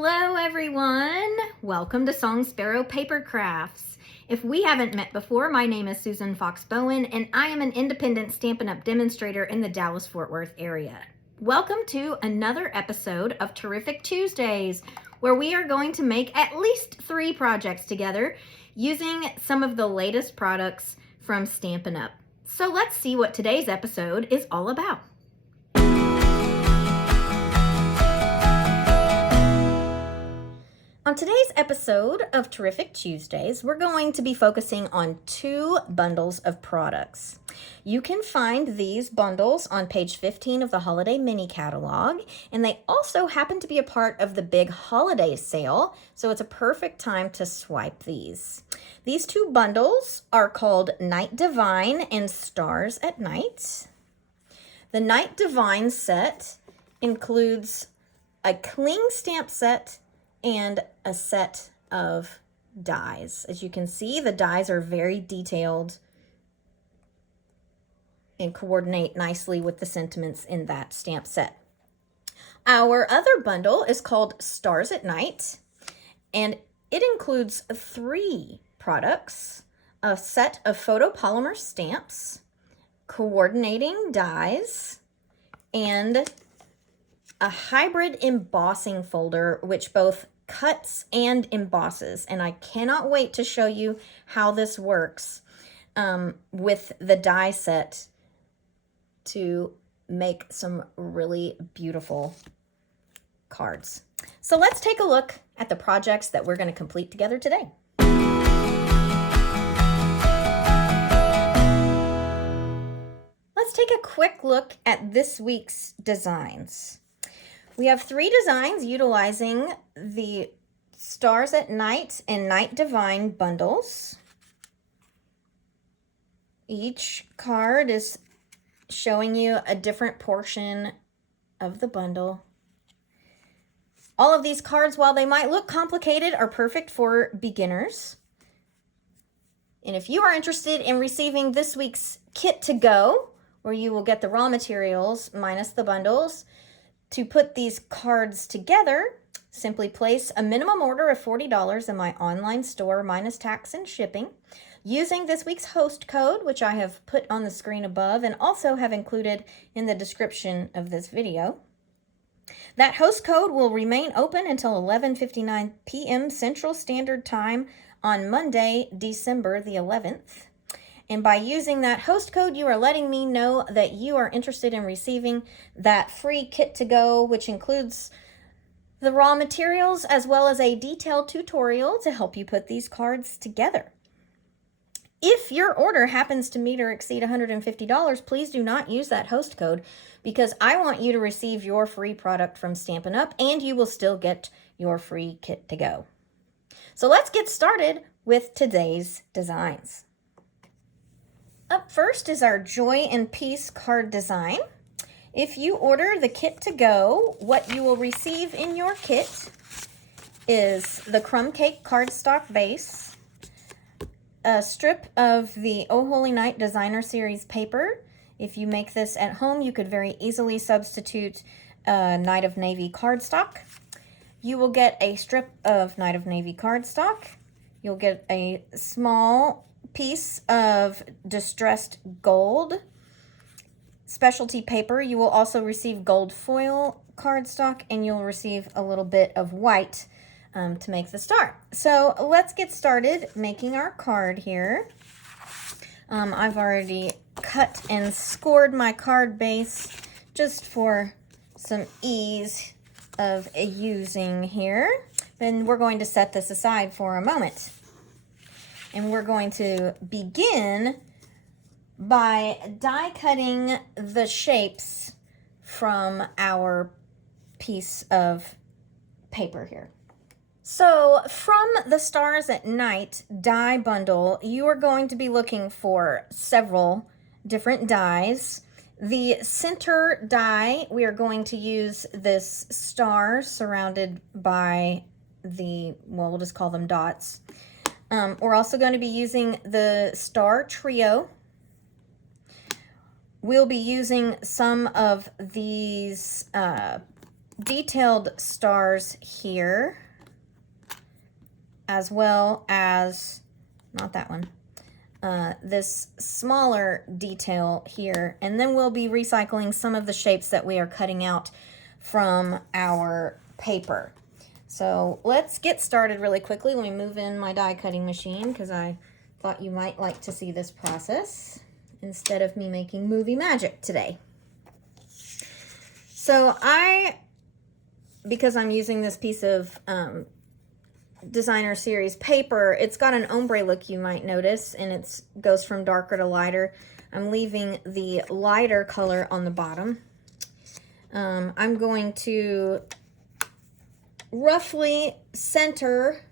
Hello everyone! Welcome to Song Sparrow Paper Crafts. If we haven't met before, my name is Susan Fox Bowen and I am an independent Stampin' Up! Demonstrator in the Dallas-Fort Worth area. Welcome to another episode of Terrific Tuesdays, where we are going to make at least 3 projects together using some of the latest products from Stampin' Up! So let's see what today's episode is all about. On today's episode of Terrific Tuesdays, we're going to be focusing on 2 bundles of products. You can find these bundles on page 15 of the Holiday Mini Catalog, and they also happen to be a part of the big holiday sale, so it's a perfect time to swipe these. These 2 bundles are called Night Divine and Stars at Night. The Night Divine set includes a cling stamp set and a set of dies. As you can see, the dies are very detailed and coordinate nicely with the sentiments in that stamp set. Our other bundle is called Stars at Night, and it includes 3 products, a set of photopolymer stamps, coordinating dies, and a hybrid embossing folder which both cuts and embosses, and I cannot wait to show you how this works with the die set to make some really beautiful cards. So let's take a look at the projects that we're going to complete together today. Let's take a quick look at this week's designs. We have 3 designs utilizing the Stars at Night and Night Divine bundles. Each card is showing you a different portion of the bundle. All of these cards, while they might look complicated, are perfect for beginners. And if you are interested in receiving this week's kit to go, where you will get the raw materials minus the bundles, to put these cards together, simply place a minimum order of $40 in my online store minus tax and shipping using this week's host code, which I have put on the screen above and also have included in the description of this video. That host code will remain open until 11:59 p.m. Central Standard Time on Monday, December the 11th. And by using that host code, you are letting me know that you are interested in receiving that free kit to go, which includes the raw materials as well as a detailed tutorial to help you put these cards together. If your order happens to meet or exceed $150, please do not use that host code because I want you to receive your free product from Stampin' Up! And you will still get your free kit to go. So let's get started with today's designs. Up first is our Joy and Peace card design. If you order the kit to go, what you will receive in your kit is the crumb cake cardstock base, a strip of the Oh Holy Night Designer Series paper. If you make this at home, you could very easily substitute Night of Navy cardstock. You will get a strip of Night of Navy cardstock. You'll get a small piece of distressed gold specialty paper. You will also receive gold foil cardstock, and you'll receive a little bit of white to make the star. So let's get started making our card here. I've already cut and scored my card base just for some ease of using here. Then we're going to set this aside for a moment. And we're going to begin by die cutting the shapes from our piece of paper here. So from the Stars at Night die bundle, you are going to be looking for several different dies. The center die, we are going to use this star surrounded by the, well, we'll just call them dots. We're also going to be using the Star Trio. We'll be using some of these detailed stars here, as well as, not that one, this smaller detail here, and then we'll be recycling some of the shapes that we are cutting out from our paper. So let's get started really quickly. Let me move in my die cutting machine because I thought you might like to see this process instead of me making movie magic today. So because I'm using this piece of designer series paper, it's got an ombre look, you might notice, and it goes from darker to lighter. I'm leaving the lighter color on the bottom. I'm going to roughly center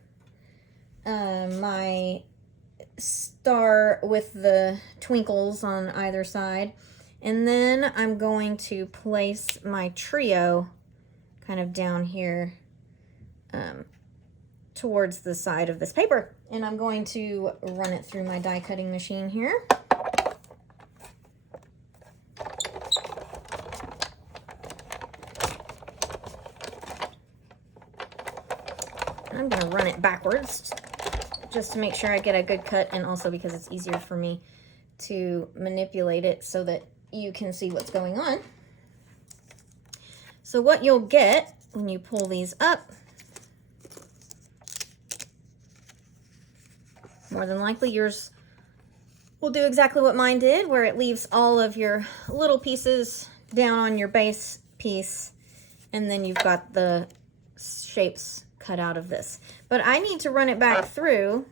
my star with the twinkles on either side, and then I'm going to place my trio kind of down here towards the side of this paper, and I'm going to run it through my die cutting machine here. I'm going to run it backwards just to make sure I get a good cut, and also because it's easier for me to manipulate it so that you can see what's going on. So what you'll get when you pull these up, more than likely yours will do exactly what mine did, where it leaves all of your little pieces down on your base piece, and then you've got the shapes cut out of this. But I need to run it back through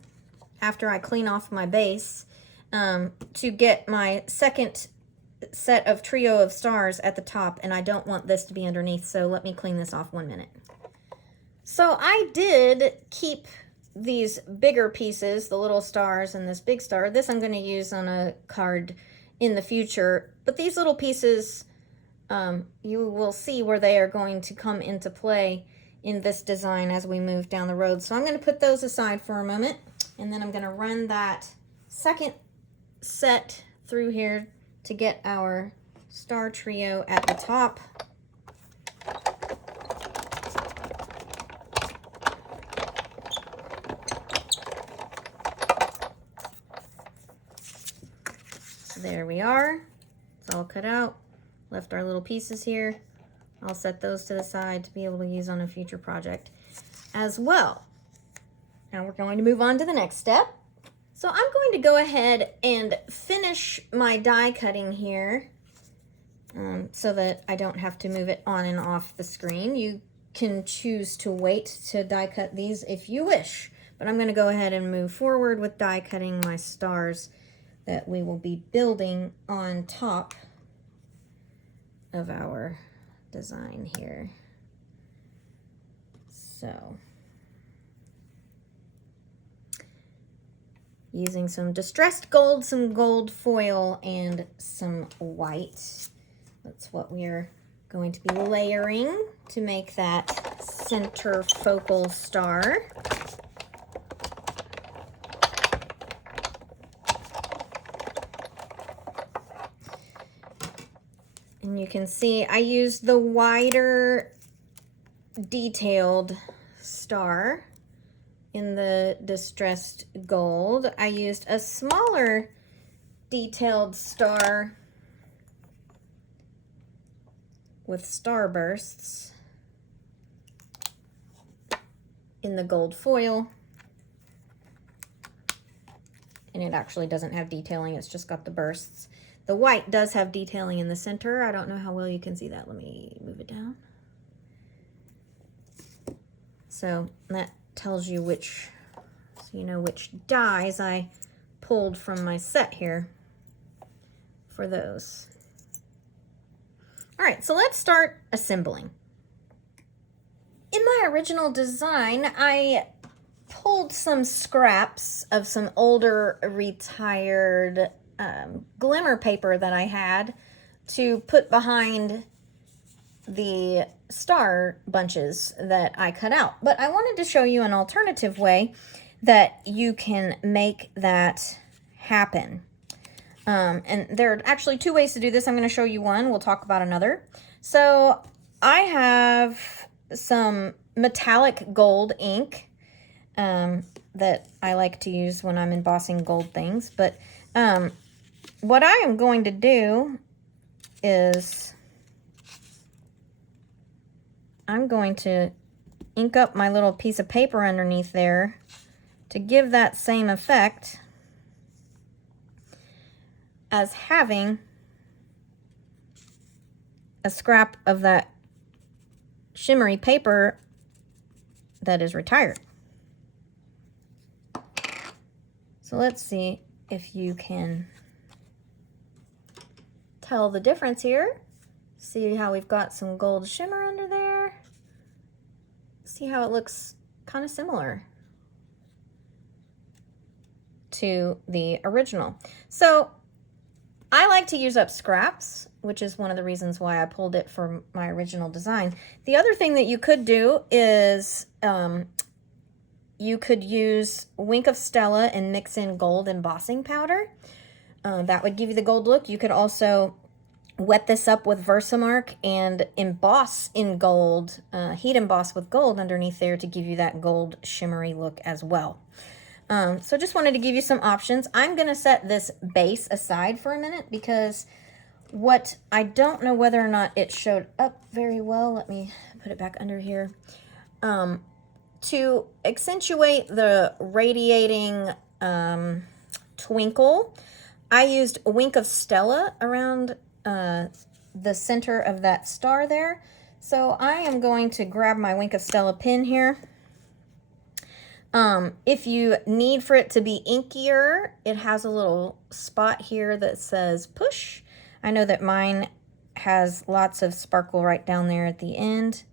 after I clean off my base to get my second set of trio of stars at the top, and I don't want this to be underneath, so let me clean this off 1 minute. So I did keep these bigger pieces, the little stars and this big star. This I'm going to use on a card in the future, but these little pieces, you will see where they are going to come into play in this design as we move down the road. So I'm going to put those aside for a moment, and then I'm going to run that second set through here to get our star trio at the top. There we are. It's all cut out. Left our little pieces here. I'll set those to the side to be able to use on a future project as well. Now we're going to move on to the next step. So I'm going to go ahead and finish my die cutting here so that I don't have to move it on and off the screen. You can choose to wait to die cut these if you wish, but I'm going to go ahead and move forward with die cutting my stars that we will be building on top of our design here. So using some distressed gold, some gold foil, and some white. That's what we're going to be layering to make that center focal star. And you can see I used the wider detailed star in the distressed gold. I used a smaller detailed star with starbursts in the gold foil. And it actually doesn't have detailing, it's just got the bursts. The white does have detailing in the center. I don't know how well you can see that. Let me move it down. So that tells you which, so you know which dies I pulled from my set here for those. All right, so let's start assembling. In my original design, I pulled some scraps of some older retired glimmer paper that I had to put behind the star bunches that I cut out. But I wanted to show you an alternative way that you can make that happen. And there are actually two ways to do this. I'm going to show you one. We'll talk about another. So I have some metallic gold ink that I like to use when I'm embossing gold things. But what I am going to do is I'm going to ink up my little piece of paper underneath there to give that same effect as having a scrap of that shimmery paper that is retired. So let's see if you can tell the difference here. See how we've got some gold shimmer under there. See how it looks kind of similar to the original. So I like to use up scraps, which is one of the reasons why I pulled it from my original design. The other thing that you could do is you could use Wink of Stella and mix in gold embossing powder. That would give you the gold look. You could also wet this up with Versamark and emboss in gold, heat emboss with gold underneath there to give you that gold shimmery look as well. So just wanted to give you some options. I'm going to set this base aside for a minute because what I don't know whether or not it showed up very well. Let me put it back under here. To accentuate the radiating twinkle, I used a Wink of Stella around the center of that star there. So I am going to grab my Wink of Stella pin here. If you need for it to be inkier, it has a little spot here that says push. I know that mine has lots of sparkle right down there at the end,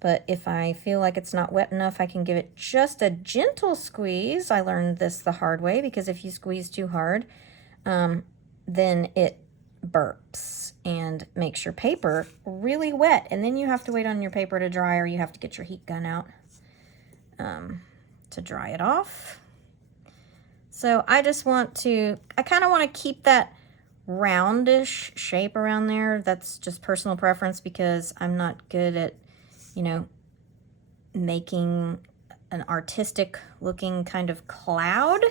but if I feel like it's not wet enough, I can give it just a gentle squeeze. I learned this the hard way because if you squeeze too hard, then it burps and makes your paper really wet, and then you have to wait on your paper to dry, or you have to get your heat gun out to dry it off. So I just want to, I kind of want to keep that roundish shape around there. That's just personal preference because I'm not good at, you know, making an artistic looking kind of cloud.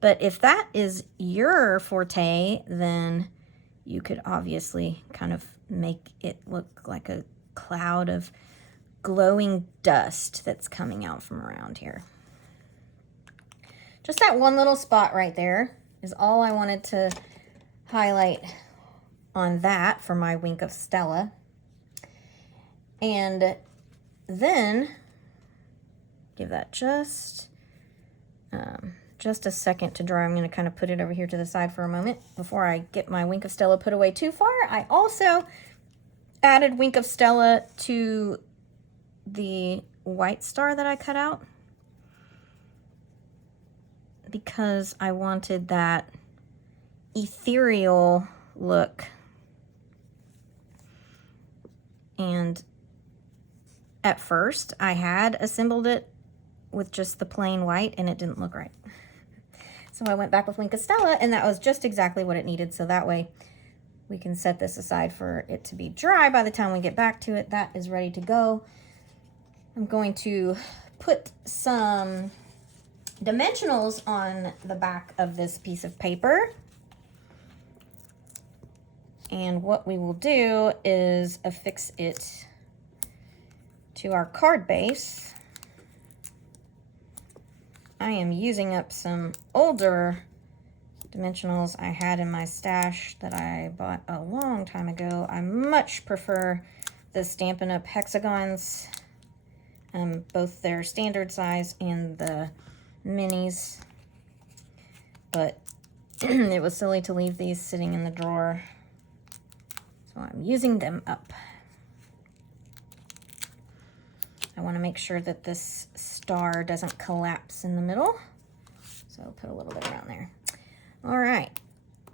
But if that is your forte, then you could obviously kind of make it look like a cloud of glowing dust that's coming out from around here. Just that one little spot right there is all I wanted to highlight on that for my Wink of Stella. And then give that just a second to dry. I'm going to kind of put it over here to the side for a moment before I get my Wink of Stella put away too far. I also added Wink of Stella to the white star that I cut out because I wanted that ethereal look. And at first I had assembled it with just the plain white and it didn't look right. So I went back with Wink of Stella and that was just exactly what it needed. So that way we can set this aside for it to be dry. By the time we get back to it, that is ready to go. I'm going to put some dimensionals on the back of this piece of paper. And what we will do is affix it to our card base. I am using up some older dimensionals I had in my stash that I bought a long time ago. I much prefer the Stampin' Up! Hexagons, both their standard size and the minis. But it was silly to leave these sitting in the drawer, so I'm using them up. I want to make sure that this star doesn't collapse in the middle, so I'll put a little bit around there. All right,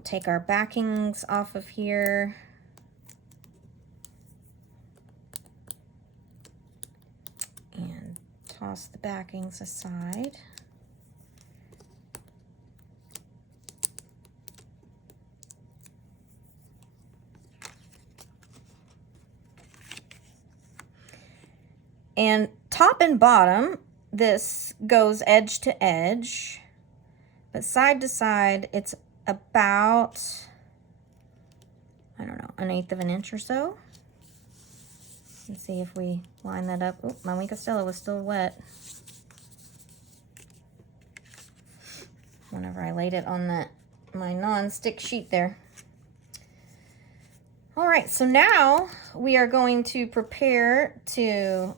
take our backings off of here. And toss the backings aside. And top and bottom, this goes edge to edge, but side to side, it's about, I don't know, 1/8 of an inch or so. Let's see if we line that up. Oh, my Wink of Stella was still wet whenever I laid it on my non-stick sheet there. All right, so now we are going to prepare to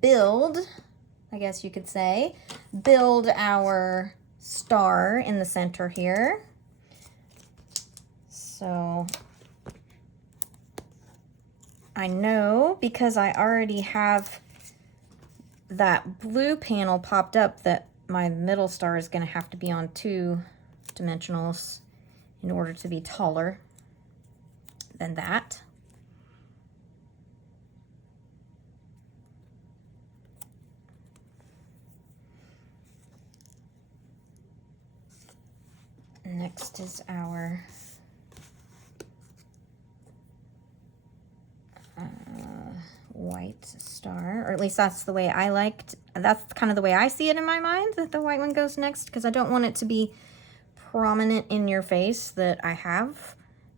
build, I guess you could say, build our star in the center here. So I know because I already have that blue panel popped up that my middle star is going to have to be on 2 dimensionals in order to be taller than that. Next is our white star, or at least that's the way I liked. That's kind of the way I see it in my mind, that the white one goes next, because I don't want it to be prominent in your face that I have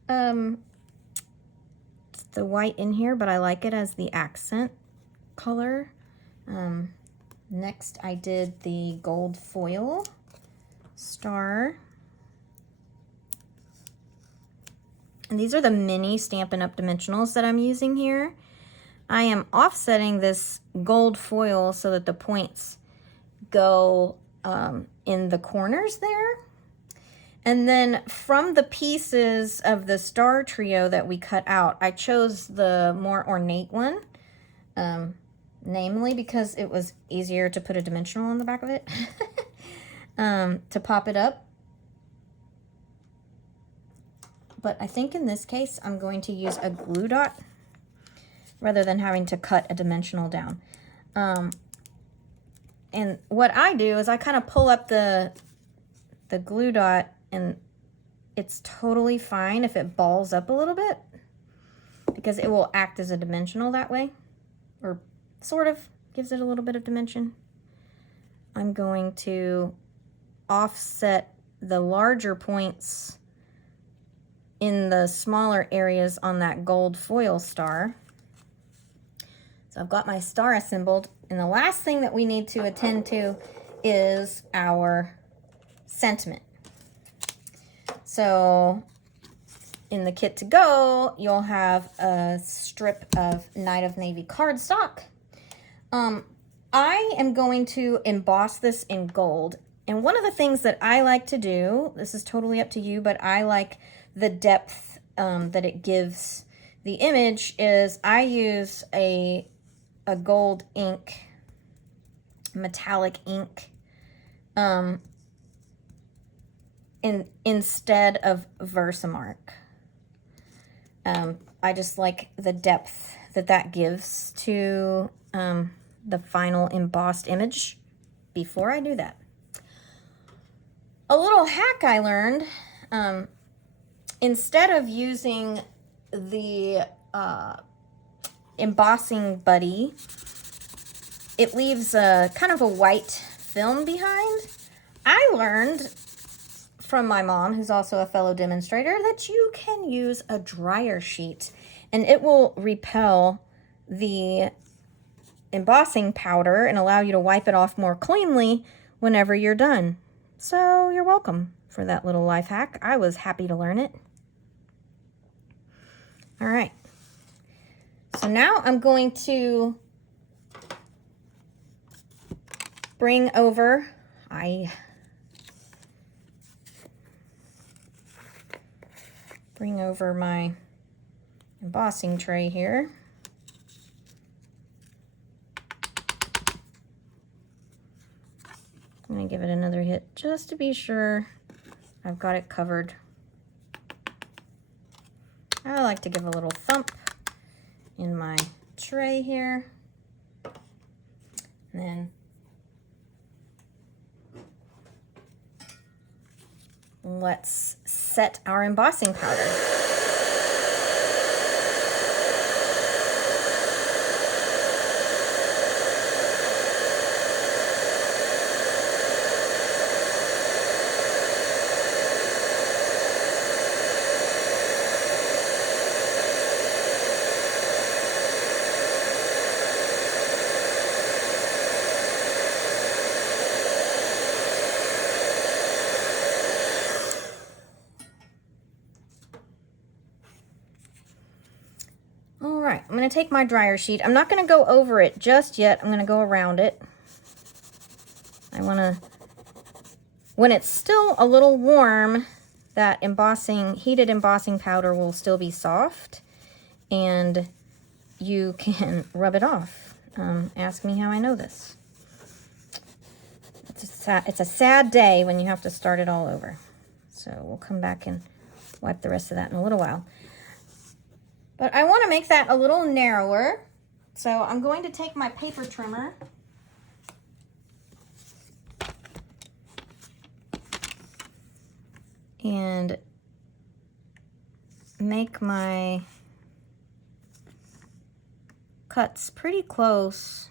the white in here, but I like it as the accent color. Next I did the gold foil star. And these are the mini Stampin' Up! Dimensionals that I'm using here. I am offsetting this gold foil so that the points go in the corners there. And then from the pieces of the star trio that we cut out, I chose the more ornate one, namely because it was easier to put a dimensional on the back of it to pop it up. But I think in this case, I'm going to use a glue dot rather than having to cut a dimensional down. And what I do is I kind of pull up the glue dot, and it's totally fine if it balls up a little bit because it will act as a dimensional that way, or sort of gives it a little bit of dimension. I'm going to offset the larger points in the smaller areas on that gold foil star. So I've got my star assembled, and the last thing that we need to attend to is our sentiment. So in the kit to go, you'll have a strip of Night of Navy cardstock. I am going to emboss this in gold, and one of the things that I like to do, this is totally up to you, but I like the depth that it gives the image, is I use a gold ink, metallic ink, instead of Versamark. I just like the depth that gives to the final embossed image before I do that. A little hack I learned, instead of using the embossing buddy, it leaves a kind of a white film behind. I learned from my mom, who's also a fellow demonstrator, that you can use a dryer sheet and it will repel the embossing powder and allow you to wipe it off more cleanly whenever you're done. So you're welcome for that little life hack. I was happy to learn it. All right. So now I'm going to bring over, my embossing tray here. I'm going to give it another hit just to be sure I've got it covered. I like to give a little thump in my tray here. And then let's set our embossing powder. right, I'm going to take my dryer sheet. I'm not going to go over it just yet. I'm going to go around it. I want to, when it's still a little warm, that heated embossing powder will still be soft, and you can rub it off. Ask me how I know this. It's a sad day when you have to start it all over. So we'll come back and wipe the rest of that in a little while. But I want to make that a little narrower. So I'm going to take my paper trimmer and make my cuts pretty close.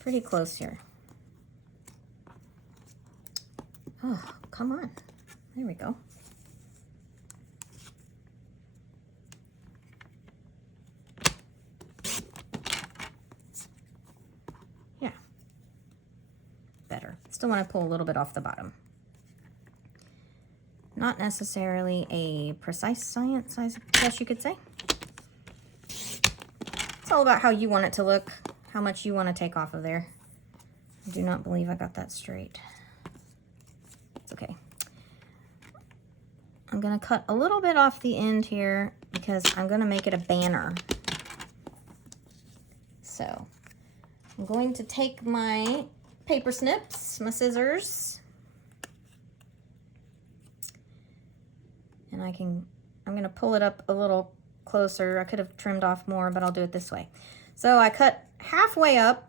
Pretty close here. Oh, come on. There we go. Yeah. Better. Still want to pull a little bit off the bottom. Not necessarily a precise science, I guess you could say. It's all about how you want it to look, how much you want to take off of there. I do not believe I got that straight. It's okay. I'm going to cut a little bit off the end here because I'm going to make it a banner. So I'm going to take my paper snips, my scissors, and I'm going to pull it up a little closer. I could have trimmed off more, but I'll do it this way. So I cut halfway up,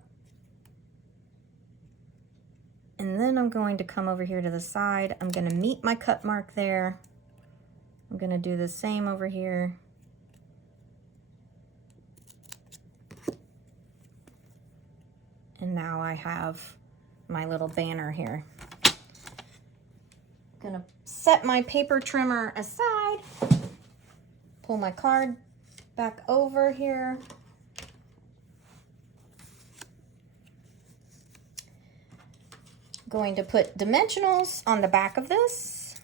and then I'm going to come over here to the side. I'm going to meet my cut mark there. I'm going to do the same over here. And now I have my little banner here. I'm going to set my paper trimmer aside, pull my card back over here. Going to put dimensionals on the back of this.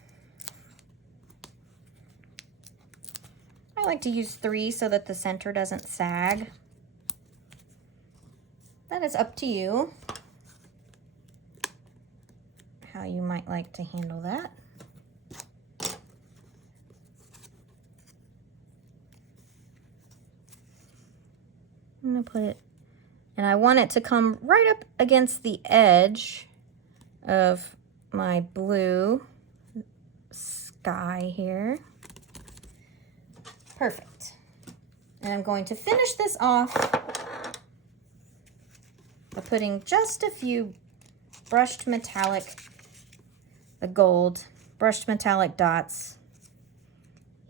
I like to use 3 so that the center doesn't sag. That is up to you, how you might like to handle that. I'm going to put it, and I want it to come right up against the edge of my blue sky here. Perfect. And I'm going to finish this off by putting just a few brushed metallic, the gold, brushed metallic dots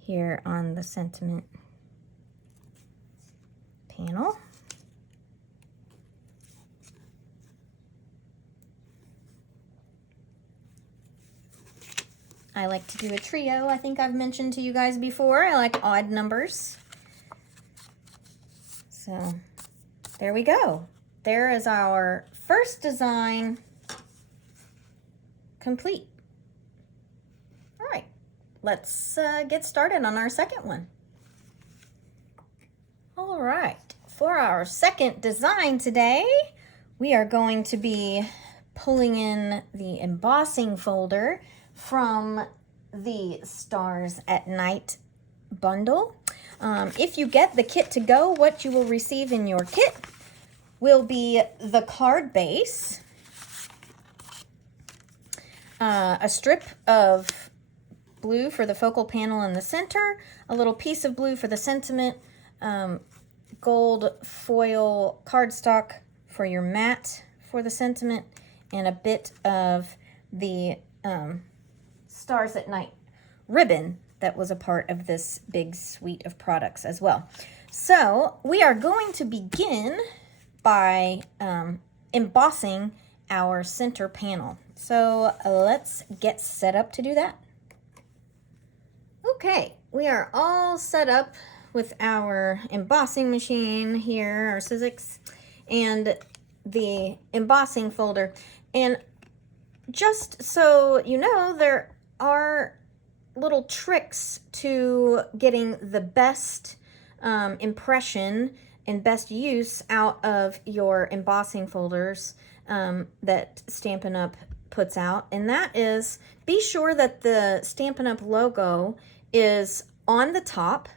here on the sentiment panel. I like to do a trio. I think I've mentioned to you guys before. I like odd numbers. So there we go. There is our first design complete. All right, let's get started on our second one. All right, for our second design today, we are going to be pulling in the embossing folder from the Stars at Night bundle. If you get the kit to go, what you will receive in your kit will be the card base, a strip of blue for the focal panel in the center, a little piece of blue for the sentiment, gold foil cardstock for your mat for the sentiment, and a bit of the Stars at Night ribbon that was a part of this big suite of products as well. So we are going to begin by embossing our center panel. So let's get set up to do that. Okay, we are all set up with our embossing machine here, our Sizzix, and the embossing folder. And just so you know, there are little tricks to getting the best impression and best use out of your embossing folders that Stampin' Up! Puts out. And that is, be sure that the Stampin' Up! Logo is on the top.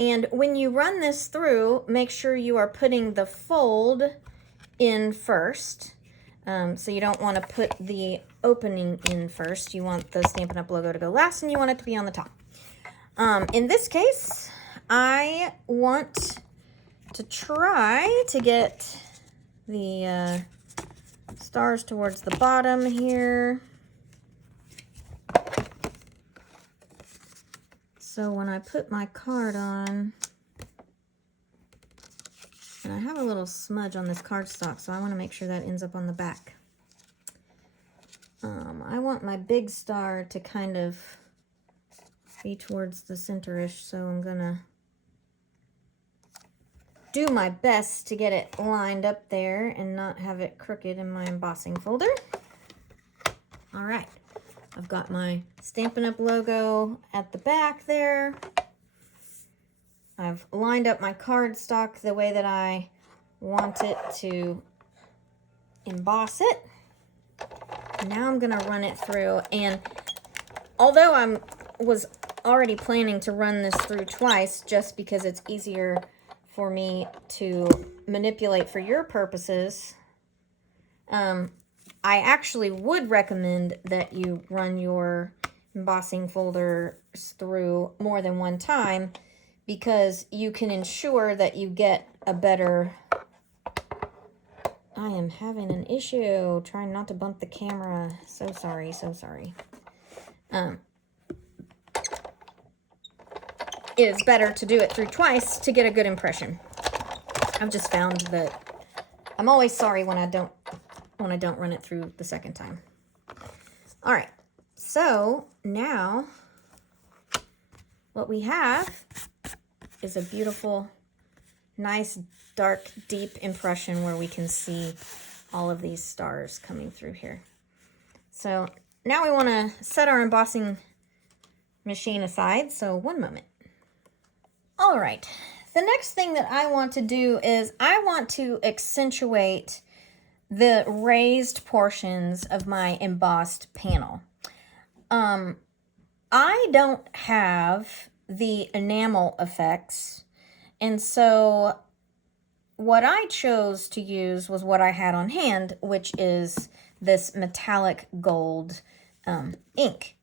And when you run this through, make sure you are putting the fold in first. So you don't want to put the opening in first. You want the Stampin' Up! Logo to go last, and you want it to be on the top. In this case, I want to try to get the stars towards the bottom here. So when I put my card on, and I have a little smudge on this cardstock, so I want to make sure that ends up on the back. I want my big star to kind of be towards the center-ish, so I'm gonna do my best to get it lined up there and not have it crooked in my embossing folder. All right. I've got my Stampin' Up! Logo at the back there. I've lined up my cardstock the way that I want it to emboss it. Now I'm gonna run it through, and although I was already planning to run this through twice just because it's easier for me to manipulate for your purposes, I actually would recommend that you run your embossing folders through more than one time, because you can ensure that you get a better... I am having an issue trying not to bump the camera. So sorry, so sorry. It is better to do it through twice to get a good impression. I've just found that I'm always sorry when I don't run it through the second time. All right, so now what we have is a beautiful, nice, dark, deep impression where we can see all of these stars coming through here. So now we want to set our embossing machine aside, so one moment. All right, the next thing that I want to do is I want to accentuate the raised portions of my embossed panel. I don't have the enamel effects, and so what I chose to use was what I had on hand, which is this metallic gold ink.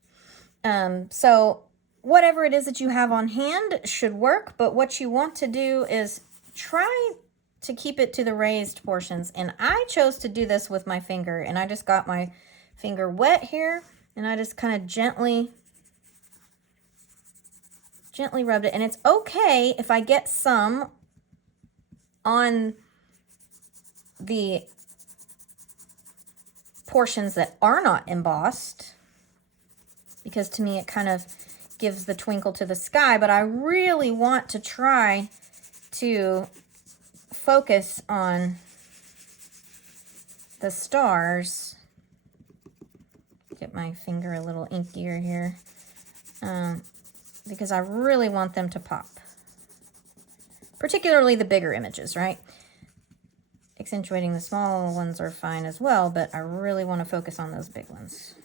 So whatever it is that you have on hand should work, but what you want to do is try to keep it to the raised portions. And I chose to do this with my finger, and I just got my finger wet here, and I just kind of gently rubbed it. And it's okay if I get some on the portions that are not embossed, because to me it kind of gives the twinkle to the sky, but I really want to try to focus on the stars. Get my finger a little inkier here, because I really want them to pop. Particularly the bigger images, right? Accentuating the small ones are fine as well, but I really want to focus on those big ones.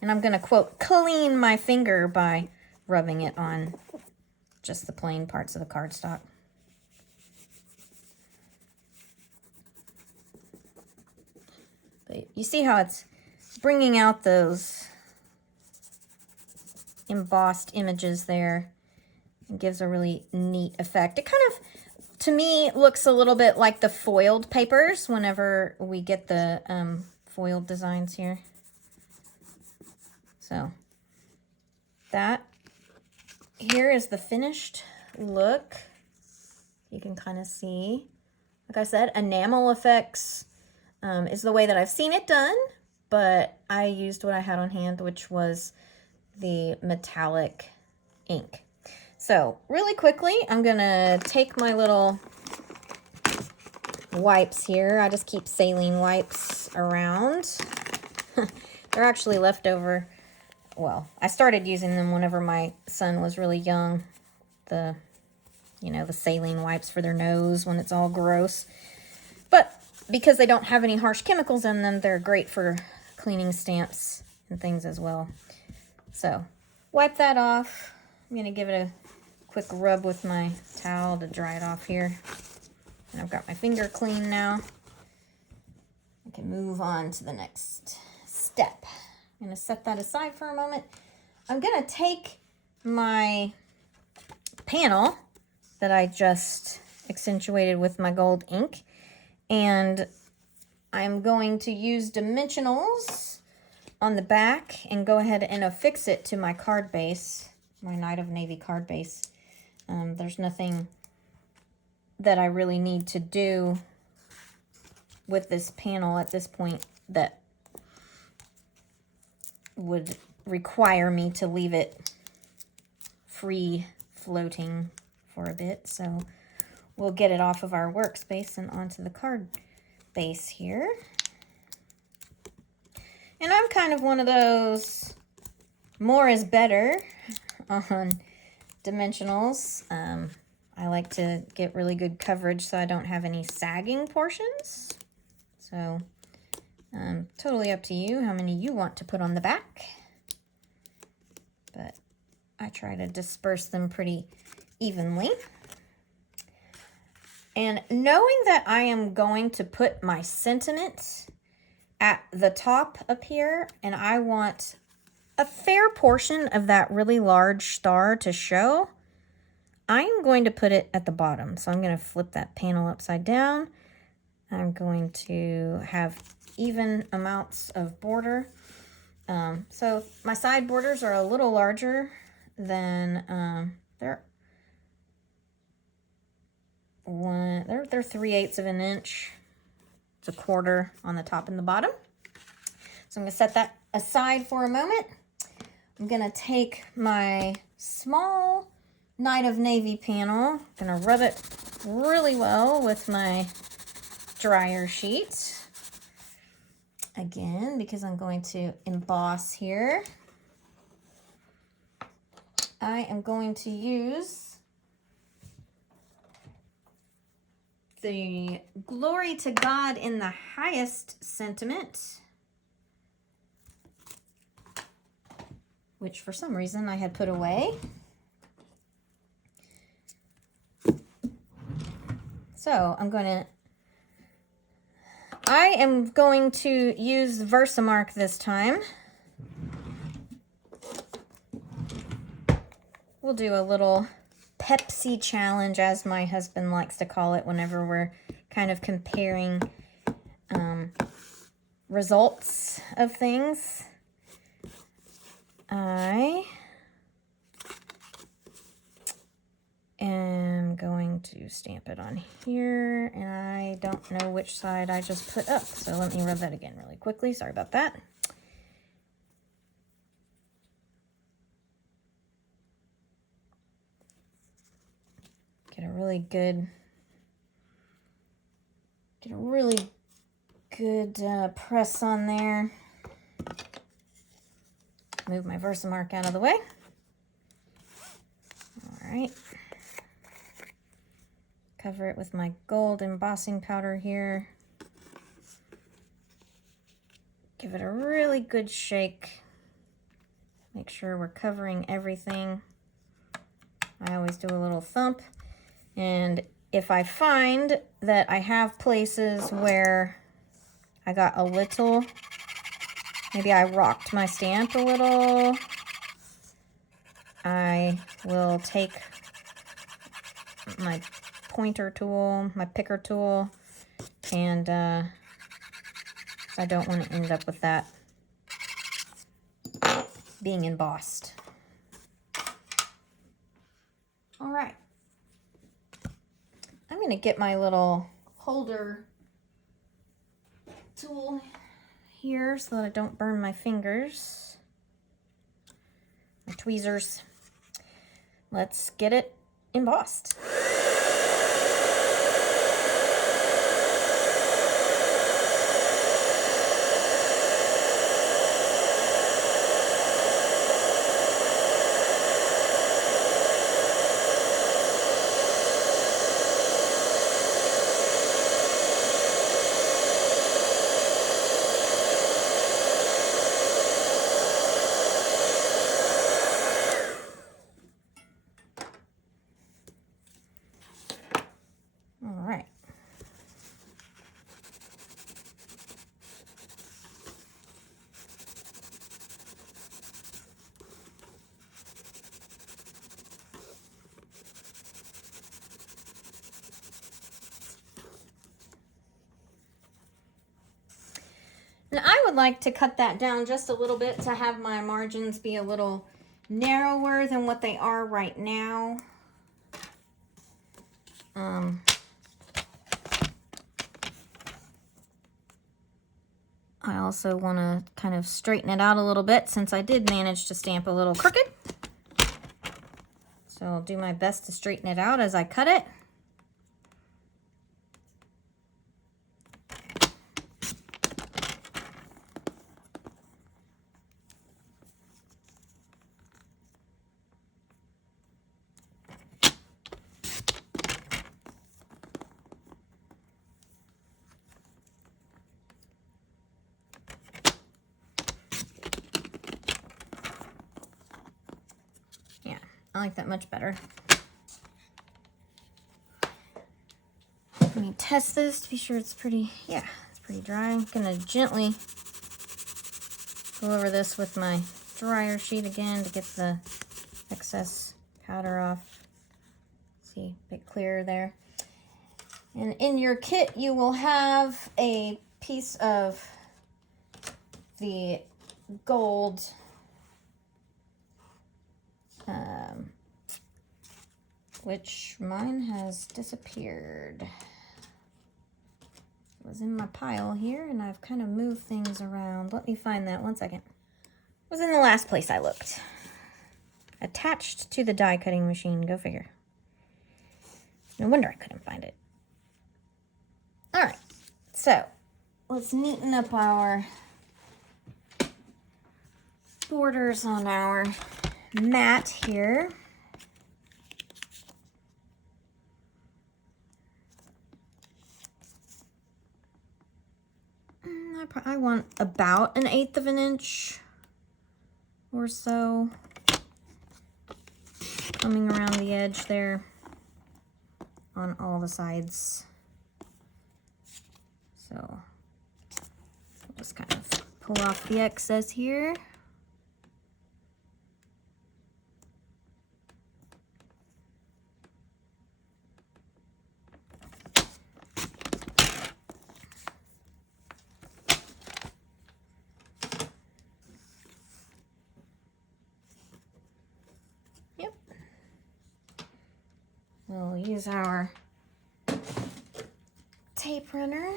And I'm going to, quote, clean my finger by rubbing it on just the plain parts of the cardstock. But you see how it's bringing out those embossed images there. It gives a really neat effect. It kind of, to me, looks a little bit like the foiled papers whenever we get the foiled designs here. So that here is the finished look. You can kind of see, like I said, enamel effects is the way that I've seen it done, but I used what I had on hand, which was the metallic ink. So really quickly, I'm gonna take my little wipes here. I just keep saline wipes around. They're actually leftover well, I started using them whenever my son was really young. The, you know, the saline wipes for their nose when it's all gross. But because they don't have any harsh chemicals in them, they're great for cleaning stamps and things as well. So, wipe that off. I'm going to give it a quick rub with my towel to dry it off here. And I've got my finger clean now. I can move on to the next step. I'm going to set that aside for a moment. I'm going to take my panel that I just accentuated with my gold ink, and I'm going to use dimensionals on the back and go ahead and affix it to my card base, my Night of Navy card base. There's nothing that I really need to do with this panel at this point that would require me to leave it free floating for a bit. So we'll get it off of our workspace and onto the card base here. And I'm kind of one of those more is better on dimensionals. I like to get really good coverage so I don't have any sagging portions. So totally up to you how many you want to put on the back. But I try to disperse them pretty evenly. And knowing that I am going to put my sentiment at the top up here, and I want a fair portion of that really large star to show, I am going to put it at the bottom. So I'm going to flip that panel upside down. I'm going to have even amounts of border. So my side borders are a little larger than they're 3/8 of an inch. It's a quarter on the top and the bottom. So I'm going to set that aside for a moment. I'm going to take my small Night of Navy panel. I'm going to rub it really well with my dryer sheet. Again, because I'm going to emboss here, I am going to use the Glory to God in the Highest sentiment, which for some reason I had put away. So I am going to use Versamark this time. We'll do a little Pepsi challenge, as my husband likes to call it, whenever we're kind of comparing results of things. I am going to stamp it on here, and I don't know which side I just put up, so let me rub that again really quickly. Sorry about that. Get a really good press on there. Move my Versamark out of the way. All right. Cover it with my gold embossing powder here. Give it a really good shake. Make sure we're covering everything. I always do a little thump. And if I find that I have places where I got a little, maybe I rocked my stamp a little, I will take my pointer tool, my picker tool, and I don't want to end up with that being embossed. All right. I'm going to get my little holder tool here so that I don't burn my fingers. My tweezers. Let's get it embossed. would like to cut that down just a little bit to have my margins be a little narrower than what they are right now. I also want to kind of straighten it out a little bit since I did manage to stamp a little crooked. So I'll do my best to straighten it out as I cut it. I like that much better. Let me test this to be sure it's pretty, yeah, it's pretty dry. I'm gonna gently go over this with my dryer sheet again to get the excess powder off. See, a bit clearer there. And in your kit, you will have a piece of the gold which mine has disappeared. It was in my pile here and I've kind of moved things around. Let me find that 1 second. It was in the last place I looked. Attached to the die cutting machine, go figure. No wonder I couldn't find it. All right, so let's neaten up our borders on our mat here. I want about 1/8 of an inch or so coming around the edge there on all the sides. So I'll just kind of pull off the excess here. We'll use our tape runner.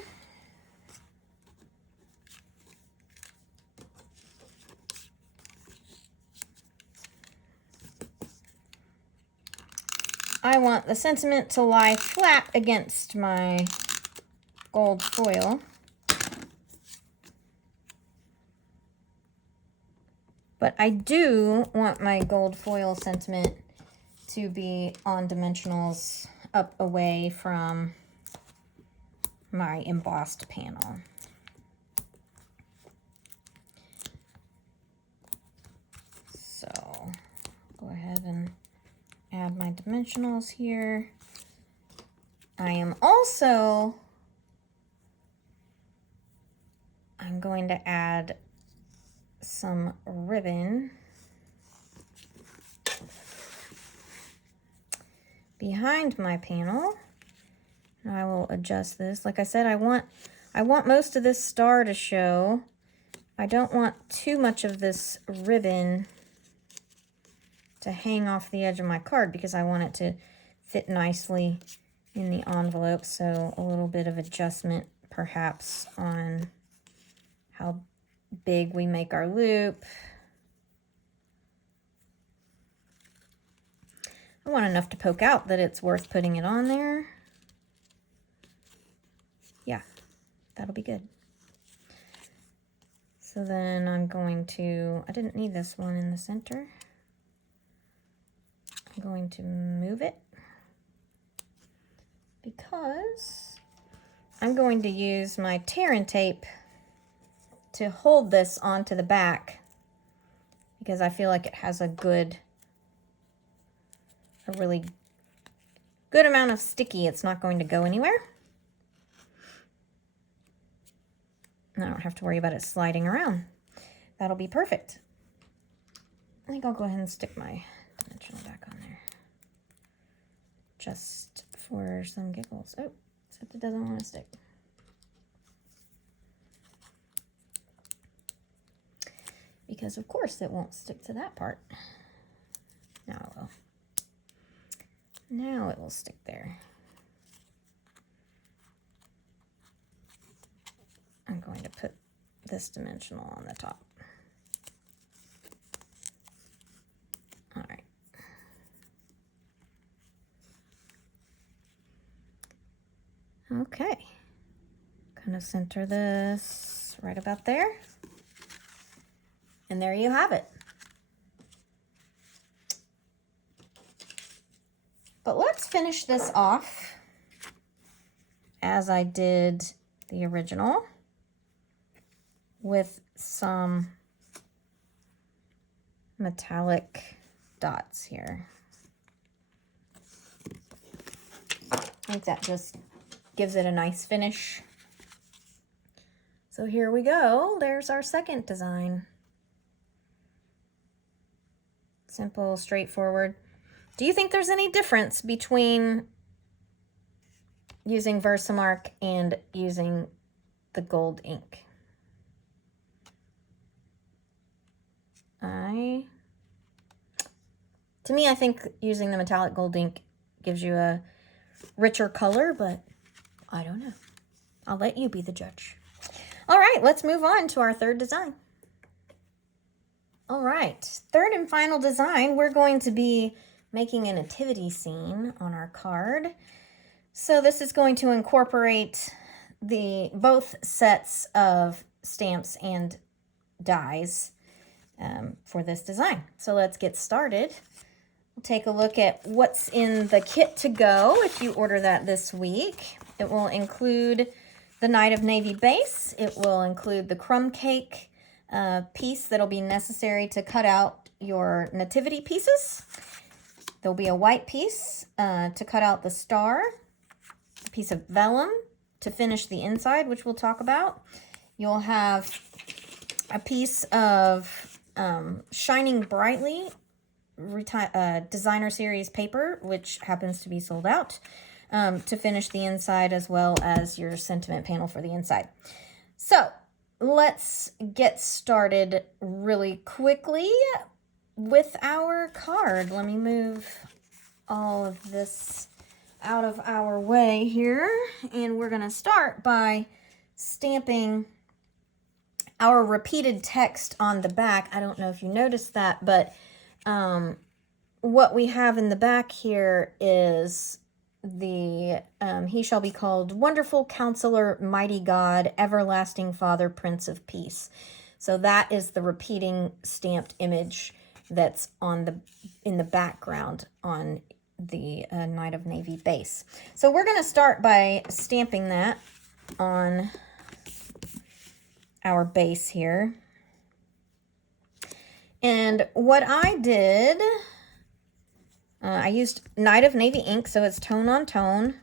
I want the sentiment to lie flat against my gold foil. But I do want my gold foil sentiment to be on dimensionals up away from my embossed panel. So go ahead and add my dimensionals here. I'm going to add some ribbon behind my panel. I will adjust this. Like I said, I want most of this star to show. I don't want too much of this ribbon to hang off the edge of my card because I want it to fit nicely in the envelope. So a little bit of adjustment perhaps on how big we make our loop. I want enough to poke out that it's worth putting it on there. Yeah, that'll be good. So then I'm going to, I didn't need this one in the center. I'm going to move it because I'm going to use my tear and tape to hold this onto the back because I feel like it has a really good amount of sticky. It's not going to go anywhere. And I don't have to worry about it sliding around. That'll be perfect. I think I'll go ahead and stick my dimensional back on there. Just for some giggles. Oh, except it doesn't want to stick. because of course it won't stick to that part. Now it will. Now it will stick there. I'm going to put this dimensional on the top. All right. Okay. Kind of center this right about there. And there you have it. But let's finish this off as I did the original with some metallic dots here. I think that just gives it a nice finish. So here we go. There's our second design. Simple, straightforward. Do you think there's any difference between using Versamark and using the gold ink? To me, I think using the metallic gold ink gives you a richer color, but I don't know. I'll let you be the judge. All right, let's move on to our third design. All right, third and final design, we're going to be making a nativity scene on our card. So this is going to incorporate both sets of stamps and dies for this design. So let's get started. We'll take a look at what's in the kit to go if you order that this week. It will include the Night of Navy base. It will include the crumb cake piece that'll be necessary to cut out your nativity pieces. There'll be a white piece to cut out the star, a piece of vellum to finish the inside, which we'll talk about. You'll have a piece of Shining Brightly designer series paper, which happens to be sold out, to finish the inside, as well as your sentiment panel for the inside. So let's get started really quickly with our card. Let me move all of this out of our way here, and we're going to start by stamping our repeated text on the back. I don't know if you noticed that, but what we have in the back here is the he shall be called Wonderful Counselor, Mighty God, Everlasting Father, Prince of Peace. So that is the repeating stamped image that's in the background on the Night of Navy base. So we're going to start by stamping that on our base here. And what I did, I used Night of Navy ink, so it's tone on tone.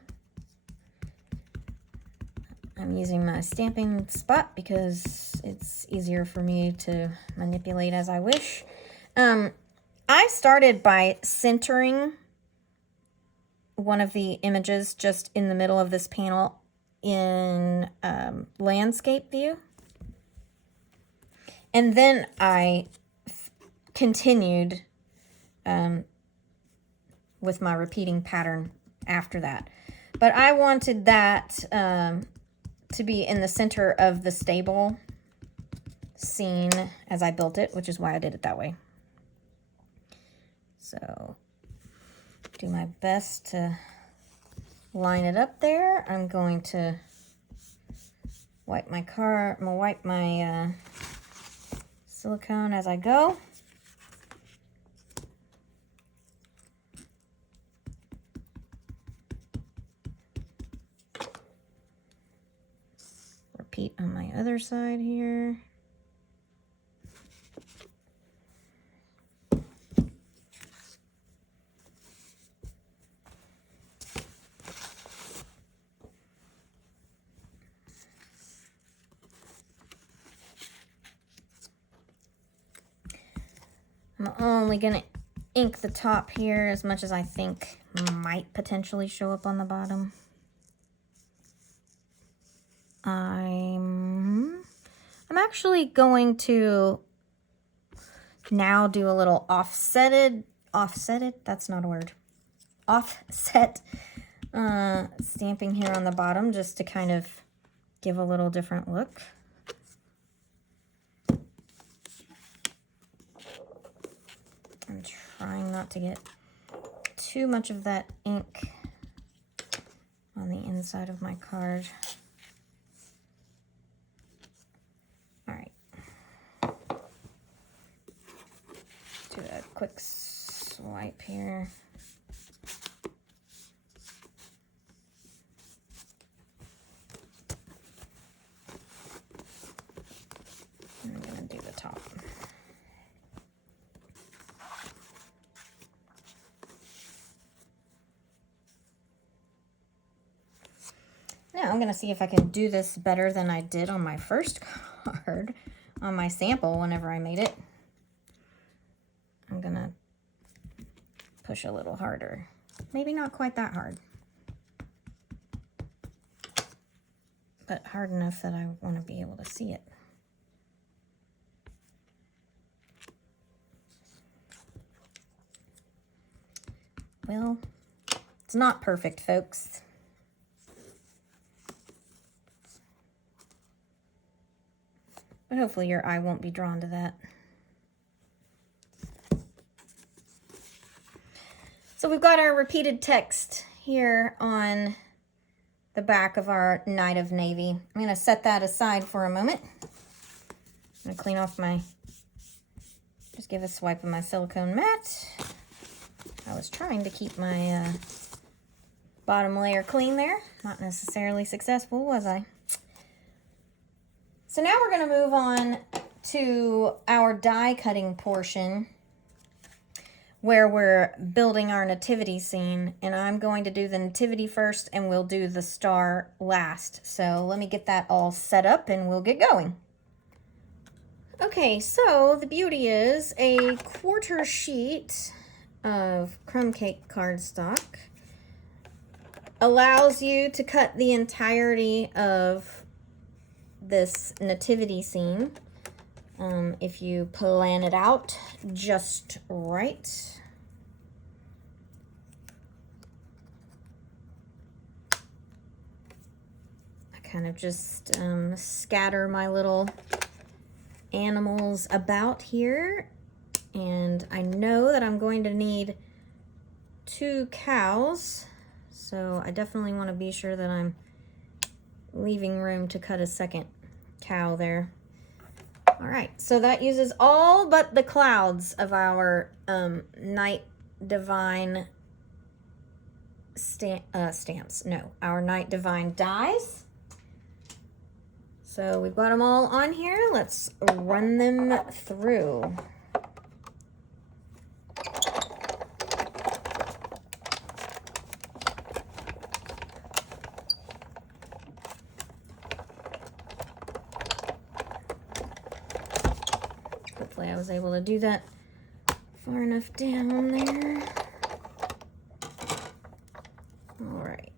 I'm using my stamping spot because it's easier for me to manipulate as I wish. I started by centering one of the images just in the middle of this panel in landscape view. And then I continued with my repeating pattern after that. But I wanted that to be in the center of the stable scene as I built it, which is why I did it that way. So do my best to line it up there. I'm going to wipe my silicone as I go. Repeat on my other side here. I'm only going to ink the top here as much as I think might potentially show up on the bottom. I'm actually going to now do a little offset, that's not a word, offset stamping here on the bottom just to kind of give a little different look. I'm trying not to get too much of that ink on the inside of my card. All right. Do a quick swipe here. I'm gonna do the top. Now I'm gonna see if I can do this better than I did on my first card, on my sample whenever I made it. I'm gonna push a little harder. Maybe not quite that hard, but hard enough that I want to be able to see it. Well, it's not perfect, folks. But hopefully your eye won't be drawn to that. So we've got our repeated text here on the back of our Night of Navy. I'm going to set that aside for a moment. I'm going to clean off my, just give a swipe of my silicone mat. I was trying to keep my bottom layer clean there. Not necessarily successful, was I? So now we're going to move on to our die cutting portion where we're building our nativity scene, and I'm going to do the nativity first and we'll do the star last. So let me get that all set up and we'll get going. Okay, so the beauty is a 1/4 sheet of crumb cake cardstock allows you to cut the entirety of this nativity scene if you plan it out just right. I kind of just scatter my little animals about here, and I know that I'm going to need 2 cows, so I definitely want to be sure that I'm leaving room to cut a second cow there. All right, so that uses all but the clouds of our Night Divine stamps. No, our Night Divine dies. So we've got them all on here. Let's run them through. Hopefully I was able to do that far enough down there. All right.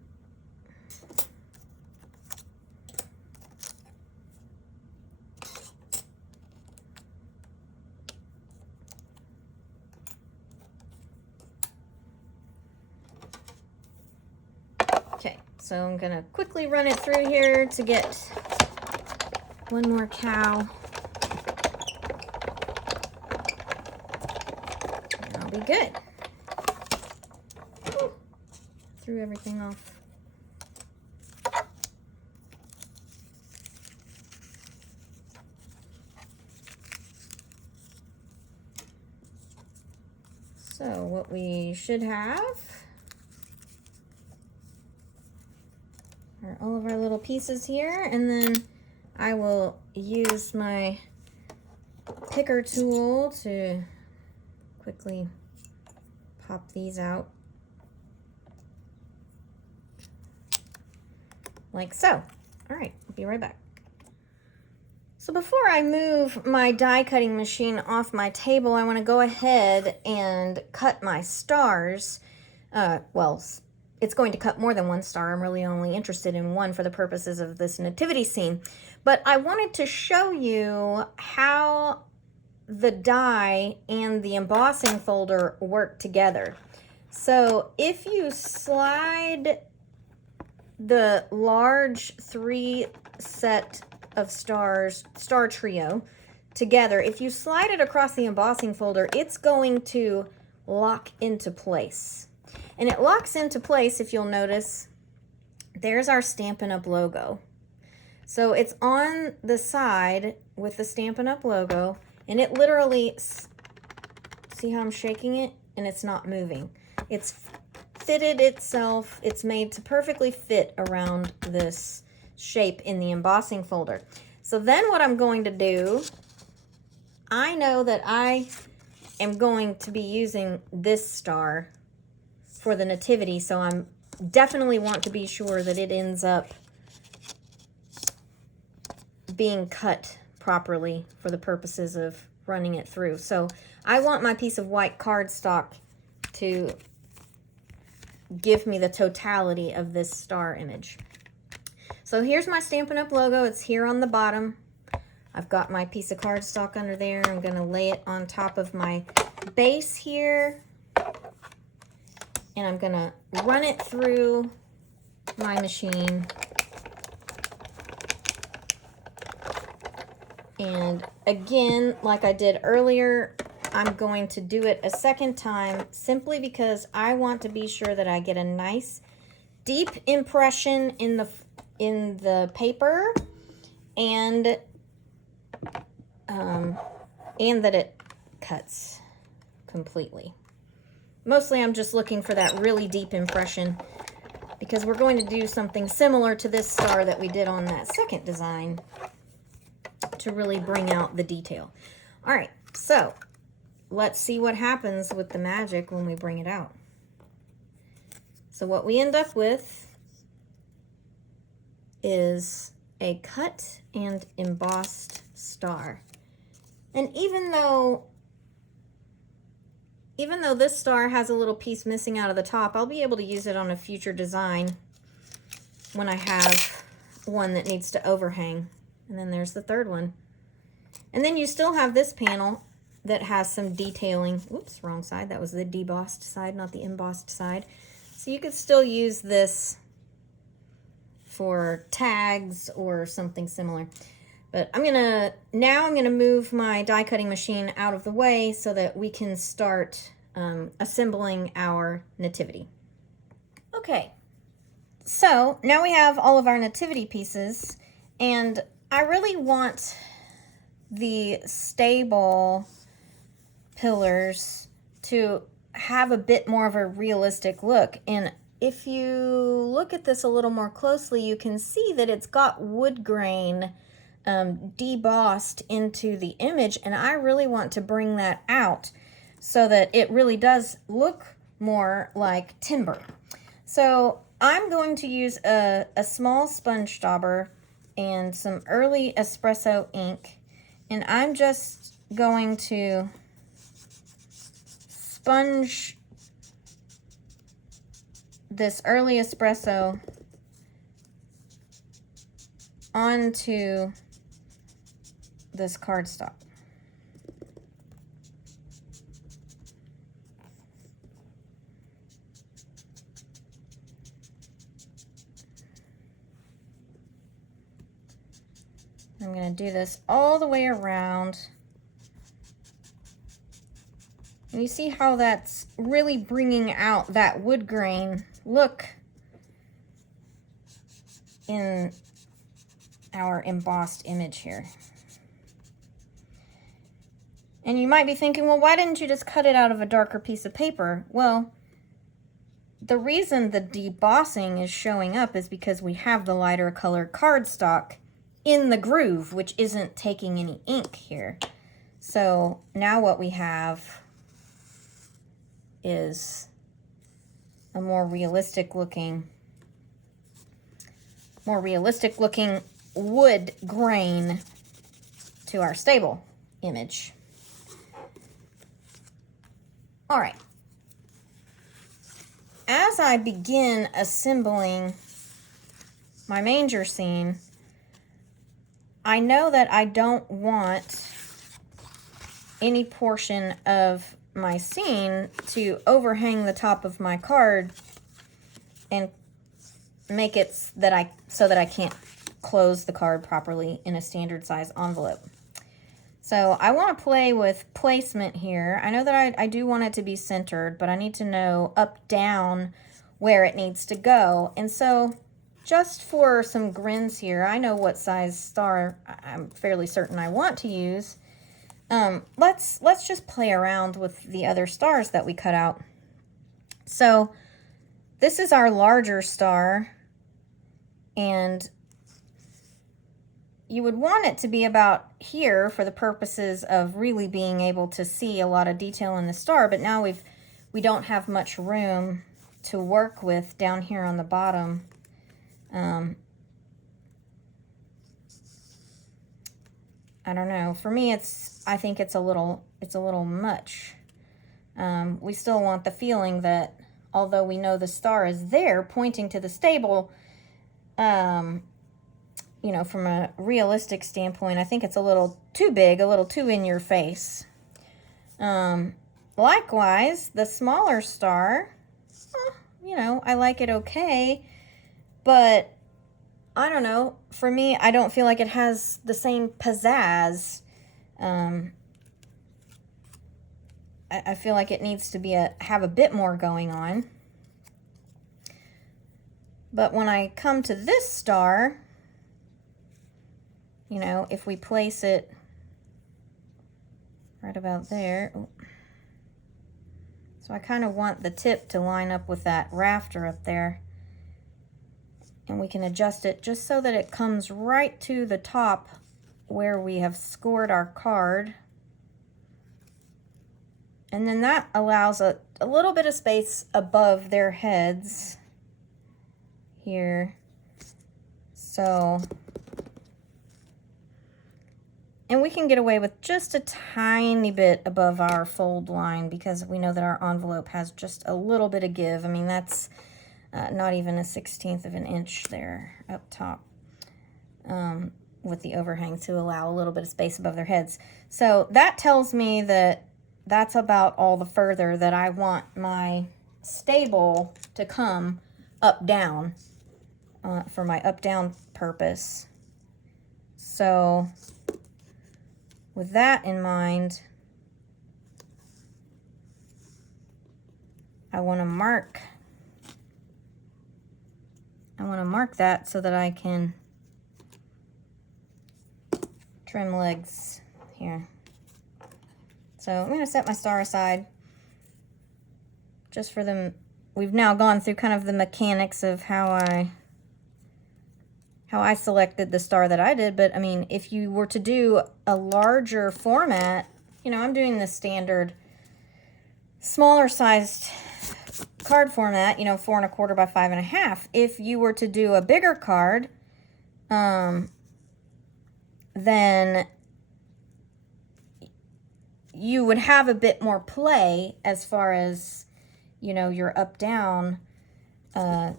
Okay, so I'm gonna quickly run it through here to get one more cow. And I'll be good. Ooh, threw everything off. So what we should have are all of our little pieces here, and then I will use my picker tool to quickly pop these out like so. All right, I'll be right back. So before I move my die cutting machine off my table, I want to go ahead and cut my stars. Well, it's going to cut more than one star. I'm really only interested in one for the purposes of this nativity scene. But I wanted to show you how the die and the embossing folder work together. So if you slide the large 3 set of stars, star trio, together, if you slide it across the embossing folder, it's going to lock into place. And it locks into place, if you'll notice, there's our Stampin' Up! Logo. So it's on the side with the Stampin' Up! Logo, and it literally, see how I'm shaking it? And it's not moving. It's fitted itself, it's made to perfectly fit around this shape in the embossing folder. So then what I'm going to do, I know that I am going to be using this star for the nativity, so I'm definitely want to be sure that it ends up being cut properly for the purposes of running it through. So I want my piece of white cardstock to give me the totality of this star image. So here's my Stampin' Up! Logo. It's here on the bottom. I've got my piece of cardstock under there. I'm going to lay it on top of my base here. And I'm going to run it through my machine. And again, like I did earlier, I'm going to do it a second time simply because I want to be sure that I get a nice deep impression in the paper and that it cuts completely. Mostly I'm just looking for that really deep impression because we're going to do something similar to this star that we did on that second design to really bring out the detail. All right, so let's see what happens with the magic when we bring it out. So what we end up with is a cut and embossed star. And even though this star has a little piece missing out of the top, I'll be able to use it on a future design when I have one that needs to overhang. And then there's the third one. And then you still have this panel that has some detailing. Oops, wrong side. That was the debossed side, not the embossed side. So you could still use this for tags or something similar. But I'm gonna move my die cutting machine out of the way so that we can start assembling our nativity. Okay, so now we have all of our nativity pieces, and I really want the stable pillars to have a bit more of a realistic look. And if you look at this a little more closely, you can see that it's got wood grain debossed into the image, and I really want to bring that out so that it really does look more like timber. So I'm going to use a small sponge dauber and some early espresso ink, and I'm just going to sponge this early espresso onto this cardstock. I'm going to do this all the way around. And you see how that's really bringing out that wood grain look in our embossed image here. And you might be thinking, well, why didn't you just cut it out of a darker piece of paper? Well, the reason the debossing is showing up is because we have the lighter colored cardstock in the groove, which isn't taking any ink here. So now what we have is a more realistic looking wood grain to our stable image. All right. As I begin assembling my manger scene, I know that I don't want any portion of my scene to overhang the top of my card and make it so that I can't close the card properly in a standard size envelope. So I want to play with placement here. I know that I do want it to be centered, but I need to know up, down, where it needs to go. And so just for some grins here, I know what size star I'm fairly certain I want to use. Let's just play around with the other stars that we cut out. So this is our larger star, and you would want it to be about here for the purposes of really being able to see a lot of detail in the star, but now we don't have much room to work with down here on the bottom. I don't know. For me, I think it's a little much. We still want the feeling that although we know the star is there pointing to the stable, you know, from a realistic standpoint, I think it's a little too big, a little too in your face. Likewise, the smaller star, you know, I like it okay, but I don't know. For me, I don't feel like it has the same pizzazz. I feel like it needs to be have a bit more going on. But when I come to this star, you know, if we place it right about there. Oh. So I kind of want the tip to line up with that rafter up there. And we can adjust it just so that it comes right to the top where we have scored our card. And then that allows a little bit of space above their heads here. So, and we can get away with just a tiny bit above our fold line because we know that our envelope has just a little bit of give. I mean, that's not even a 1/16 of an inch there up top with the overhang to allow a little bit of space above their heads. So that tells me that that's about all the further that I want my stable to come up down for my up down purpose. So with that in mind, I want to mark that so that I can trim legs here. So I'm going to set my star aside just for them. We've now gone through kind of the mechanics of how I selected the star that I did. But I mean, if you were to do a larger format, you know, I'm doing the standard smaller sized card format, you know, 4 1/4 by 5 1/2. If you were to do a bigger card, then you would have a bit more play as far as, you know, your up down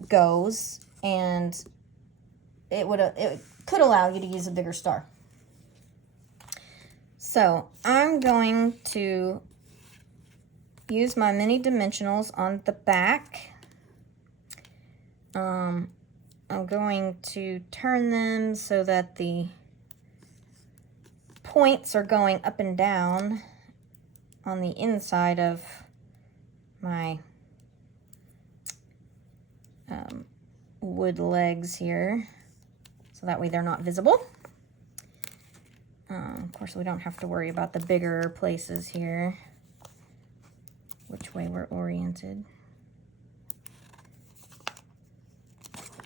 goes, and it could allow you to use a bigger star. So I'm going to use my mini dimensionals on the back. I'm going to turn them so that the points are going up and down on the inside of my wood legs here, so that way they're not visible. Of course, we don't have to worry about the bigger places here, which way we're oriented.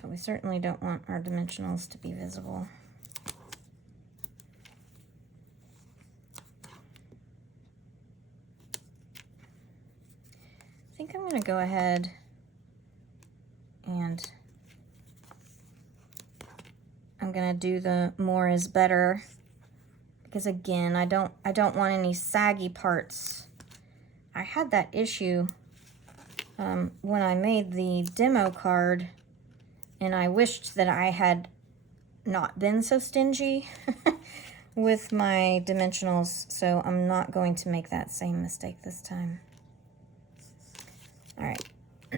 But we certainly don't want our dimensionals to be visible. I think I'm going to go ahead and I'm going to do the more is better, because again, I don't want any saggy parts. I had that issue when I made the demo card, and I wished that I had not been so stingy with my dimensionals, so I'm not going to make that same mistake this time. All right,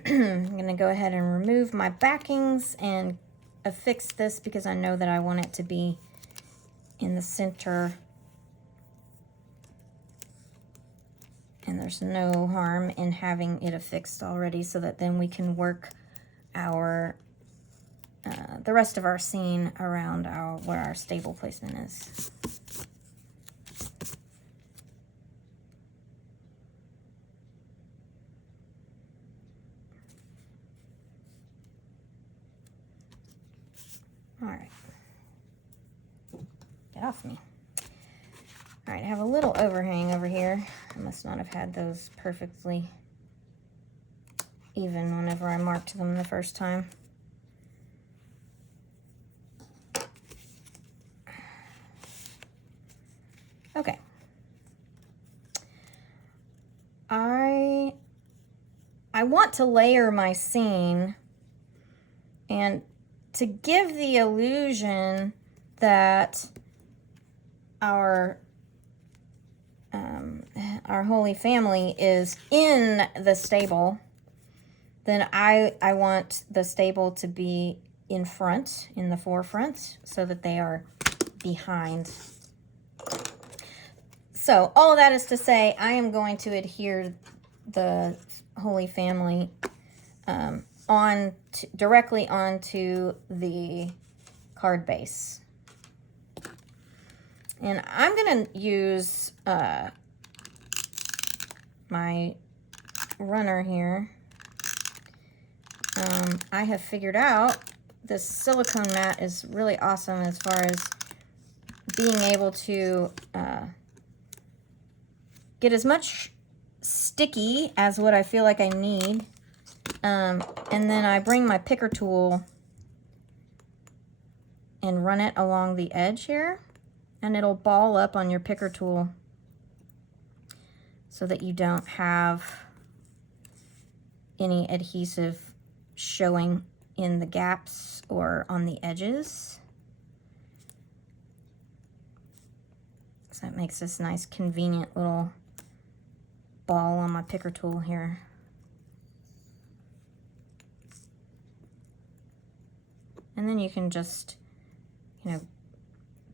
I'm gonna go ahead and remove my backings and affix this because I know that I want it to be in the center. And there's no harm in having it affixed already so that then we can work our the rest of our scene around where our stable placement is. All right. Get off me. All right, I have a little overhang over here. I must not have had those perfectly even whenever I marked them the first time. Okay. I want to layer my scene, and to give the illusion that our Holy Family is in the stable, then I want the stable to be in front, in the forefront, so that they are behind. So all of that is to say, I am going to adhere the Holy Family directly onto the card base. And I'm going to use my runner here. I have figured out this silicone mat is really awesome as far as being able to get as much sticky as what I feel like I need. And then I bring my picker tool and run it along the edge here, and it'll ball up on your picker tool so that you don't have any adhesive showing in the gaps or on the edges. So it makes this nice convenient little ball on my picker tool here. And then you can just,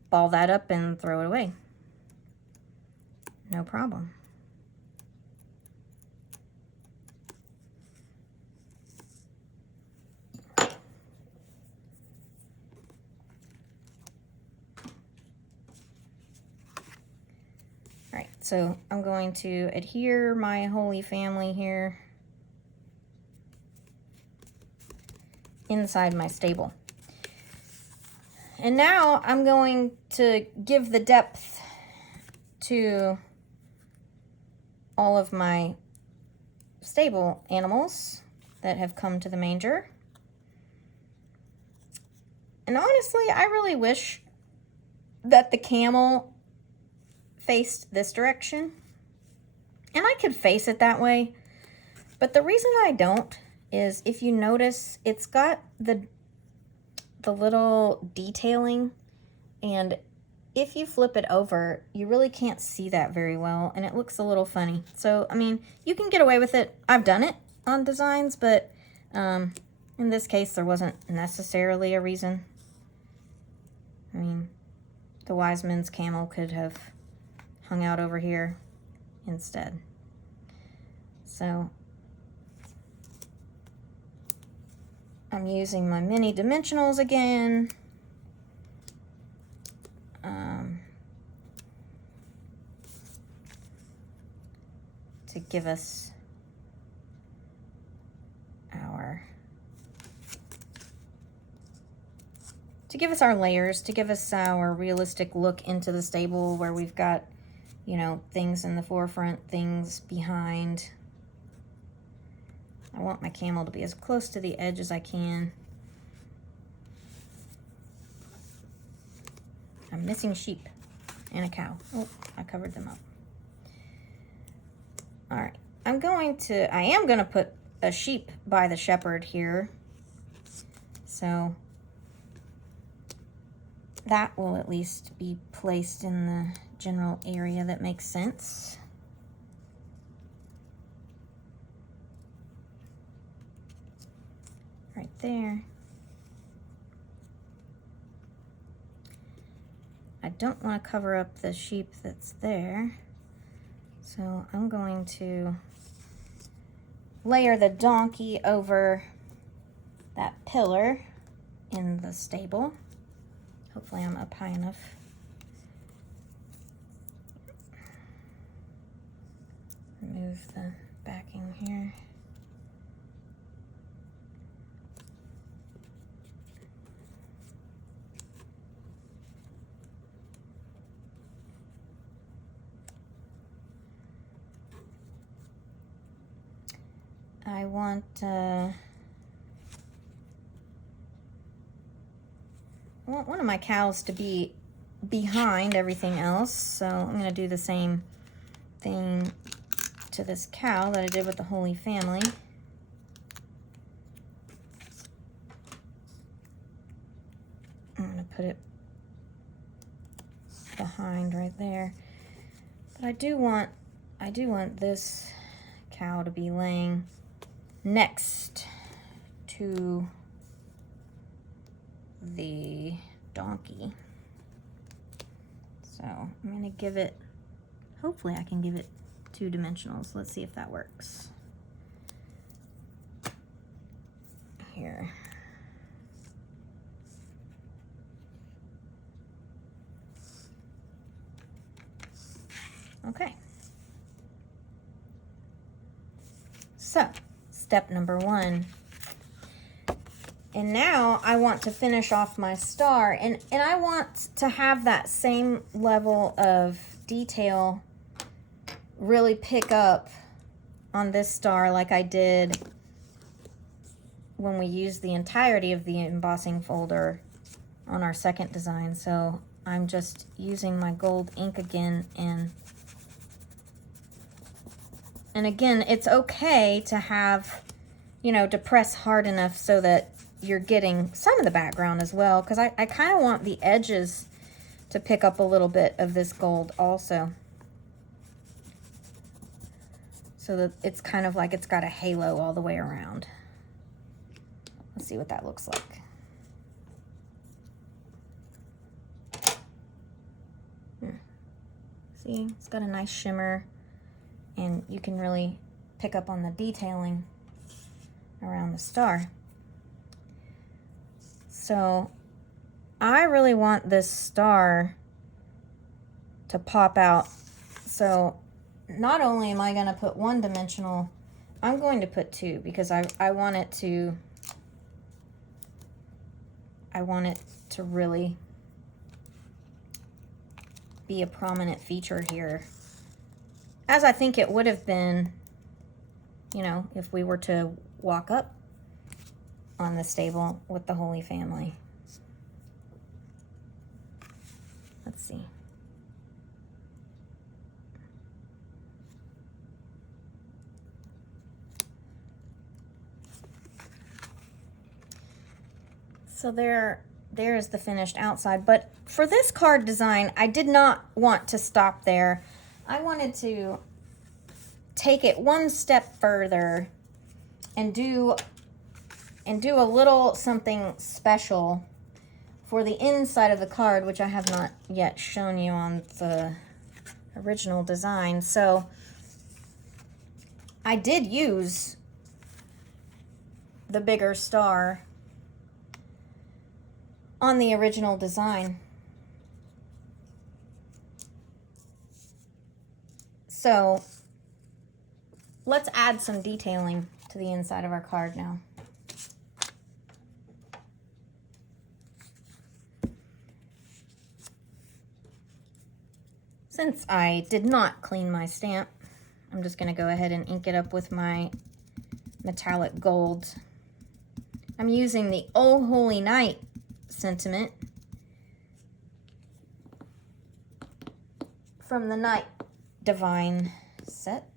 ball that up and throw it away. No problem. All right, so I'm going to adhere my Holy Family here inside my stable. And now I'm going to give the depth to all of my stable animals that have come to the manger. And honestly, I really wish that the camel faced this direction. And I could face it that way. But the reason I don't is, if you notice, it's got the little detailing, and if you flip it over, you really can't see that very well, and it looks a little funny. So, I mean, you can get away with it. I've done it on designs, but in this case, there wasn't necessarily a reason. I mean, the wise men's camel could have hung out over here instead. So I'm using my mini dimensionals again. To give us our layers, to give us our realistic look into the stable where we've got, things in the forefront, things behind. I want my camel to be as close to the edge as I can. I'm missing sheep and a cow. Oh, I covered them up. All right, I am going to put a sheep by the shepherd here. So that will at least be placed in the general area that makes sense. Right there. I don't want to cover up the sheep that's there, so I'm going to layer the donkey over that pillar in the stable. Hopefully I'm up high enough. Remove the backing here. I want one of my cows to be behind everything else, so I'm going to do the same thing to this cow that I did with the Holy Family. I'm going to put it behind right there. But I do want this cow to be laying next to the donkey. So I'm going to give it, hopefully I can give it 2 dimensionals. Let's see if that works. Here. Okay. So, step number 1. And now I want to finish off my star, and I want to have that same level of detail really pick up on this star like I did when we used the entirety of the embossing folder on our second design. So I'm just using my gold ink again, and again, it's okay to have, you know, to press hard enough so that you're getting some of the background as well, because I kind of want the edges to pick up a little bit of this gold also, so that it's kind of like it's got a halo all the way around. Let's see what that looks like. See, it's got a nice shimmer, and you can really pick up on the detailing around the star. So I really want this star to pop out. So not only am I going to put 1 dimensional, I'm going to put 2, because I want it to really be a prominent feature here, as I think it would have been, you know, if we were to walk up on the stable with the Holy Family. Let's see. So there's the finished outside, but for this card design, I did not want to stop there. I wanted to take it 1 step further and do a little something special for the inside of the card, which I have not yet shown you on the original design. So I did use the bigger star on the original design. So let's add some detailing to the inside of our card now. Since I did not clean my stamp, I'm just going to go ahead and ink it up with my metallic gold. I'm using the Oh Holy Night sentiment from the Night Divine set.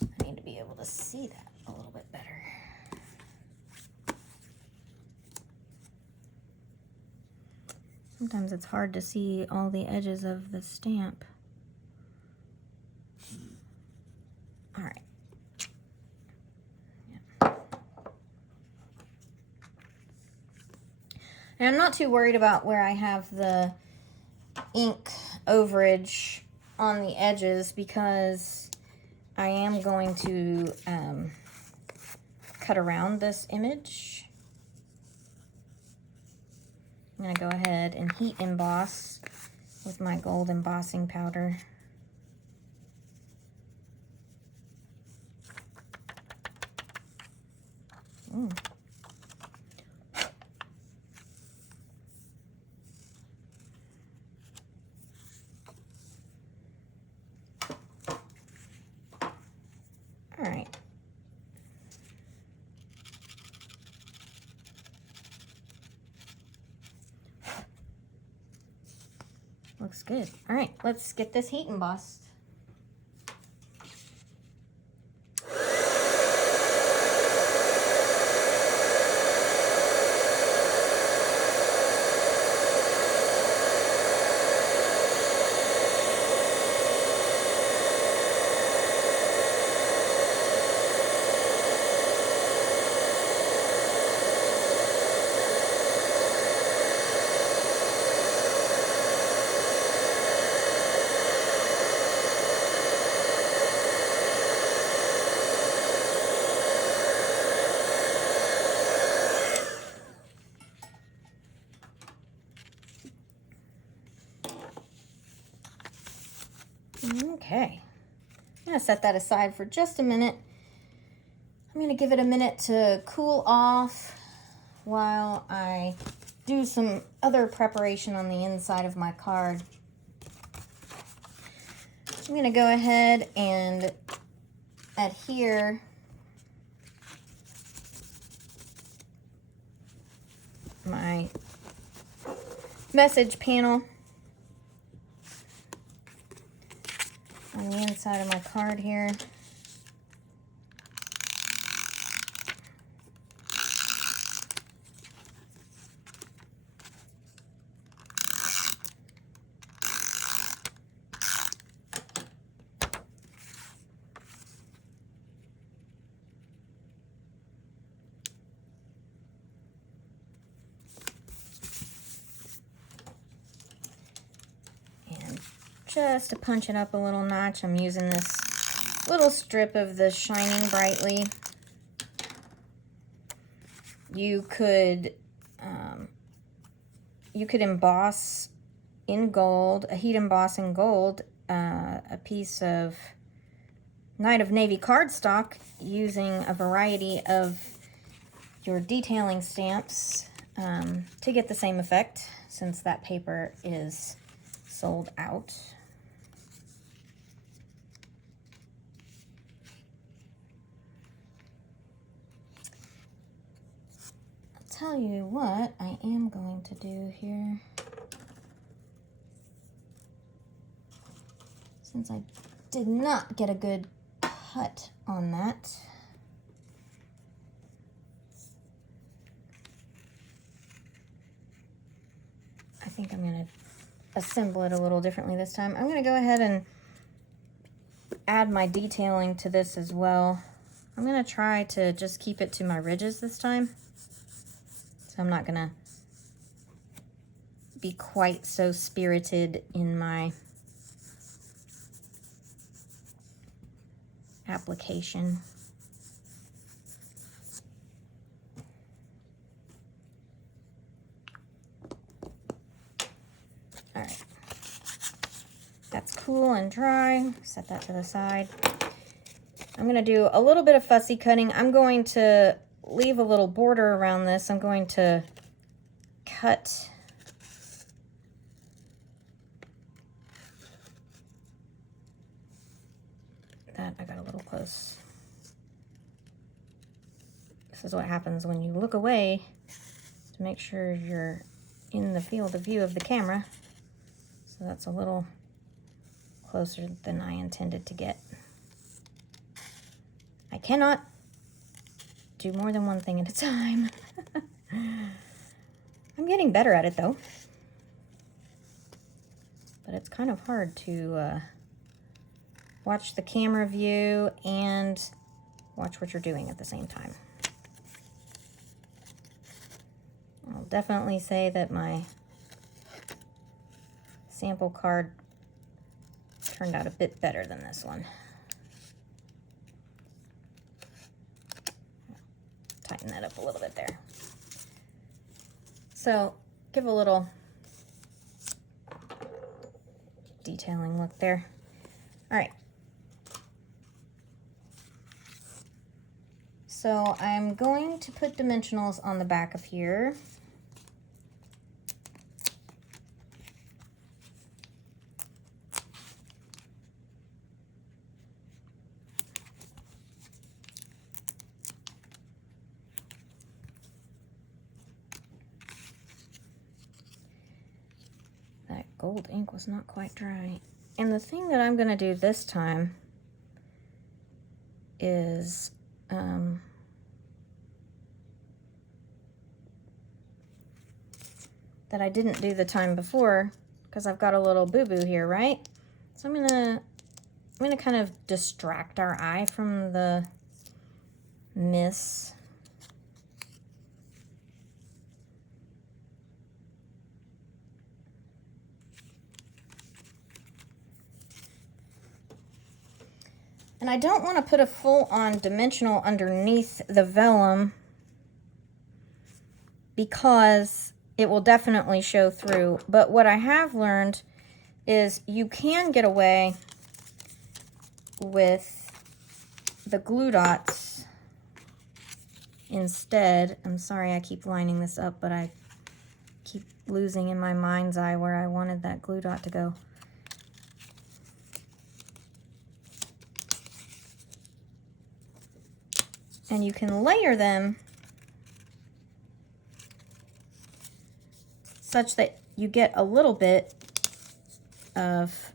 I need to be able to see that a little bit better. Sometimes it's hard to see all the edges of the stamp. All right. Yeah. And I'm not too worried about where I have the ink overage on the edges because I am going to cut around this image. I'm going to go ahead and heat emboss with my gold embossing powder. Ooh. All right. Looks good. All right, let's get this heat embossed. Okay, I'm gonna set that aside for just a minute. I'm gonna give it a minute to cool off while I do some other preparation on the inside of my card. I'm gonna go ahead and adhere my message panel on the inside of my card here. And just to punch it up a little notch, I'm using this little strip of the Shining Brightly. You could emboss in gold, a heat emboss in gold, a piece of Night of Navy cardstock using a variety of your detailing stamps to get the same effect, since that paper is sold out. Tell you what I am going to do here, since I did not get a good cut on that. I think I'm going to assemble it a little differently this time. I'm going to go ahead and add my detailing to this as well. I'm going to try to just keep it to my ridges this time. I'm not gonna be quite so spirited in my application. All right, that's cool and dry. Set that to the side. I'm gonna do a little bit of fussy cutting. I'm going to leave a little border around this. I'm going to cut that. I got a little close. This is what happens when you look away to make sure you're in the field of view of the camera. So that's a little closer than I intended to get. I cannot do more than one thing at a time. I'm getting better at it though. but it's kind of hard to watch the camera view and watch what you're doing at the same time. I'll definitely say that my sample card turned out a bit better than this one. Tighten that up a little bit there. So give a little detailing look there. All right. So I'm going to put dimensionals on the back of here. That gold ink was not quite dry. And the thing that I'm going to do this time is that I didn't do the time before, because I've got a little boo-boo here, right? So I'm gonna kind of distract our eye from the miss. And I don't want to put a full-on dimensional underneath the vellum because it will definitely show through. But what I have learned is you can get away with the glue dots instead. I'm sorry I keep lining this up, but I keep losing in my mind's eye where I wanted that glue dot to go. And you can layer them such that you get a little bit of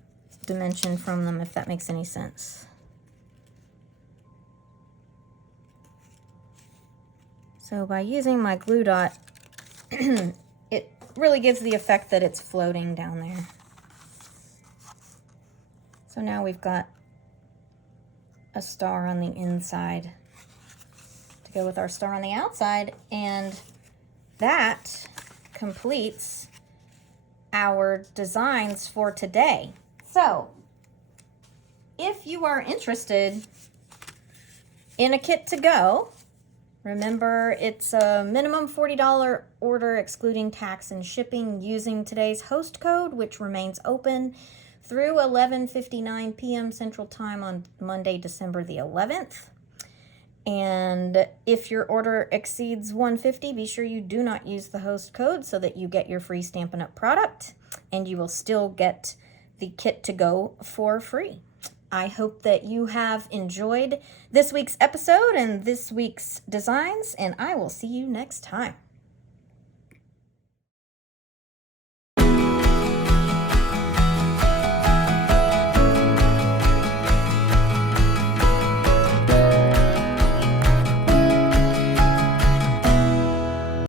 dimension from them, if that makes any sense. So by using my glue dot, it really gives the effect that it's floating down there. So now we've got a star on the inside to go with our star on the outside, and that completes our designs for today. So if you are interested in a kit to go, remember it's a minimum $40 order excluding tax and shipping using today's host code, which remains open through 11:59 p.m. Central Time on Monday, December the 11th. And if your order exceeds $150, be sure you do not use the host code so that you get your free Stampin' Up! Product, and you will still get the kit to go for free. I hope that you have enjoyed this week's episode and this week's designs, and I will see you next time.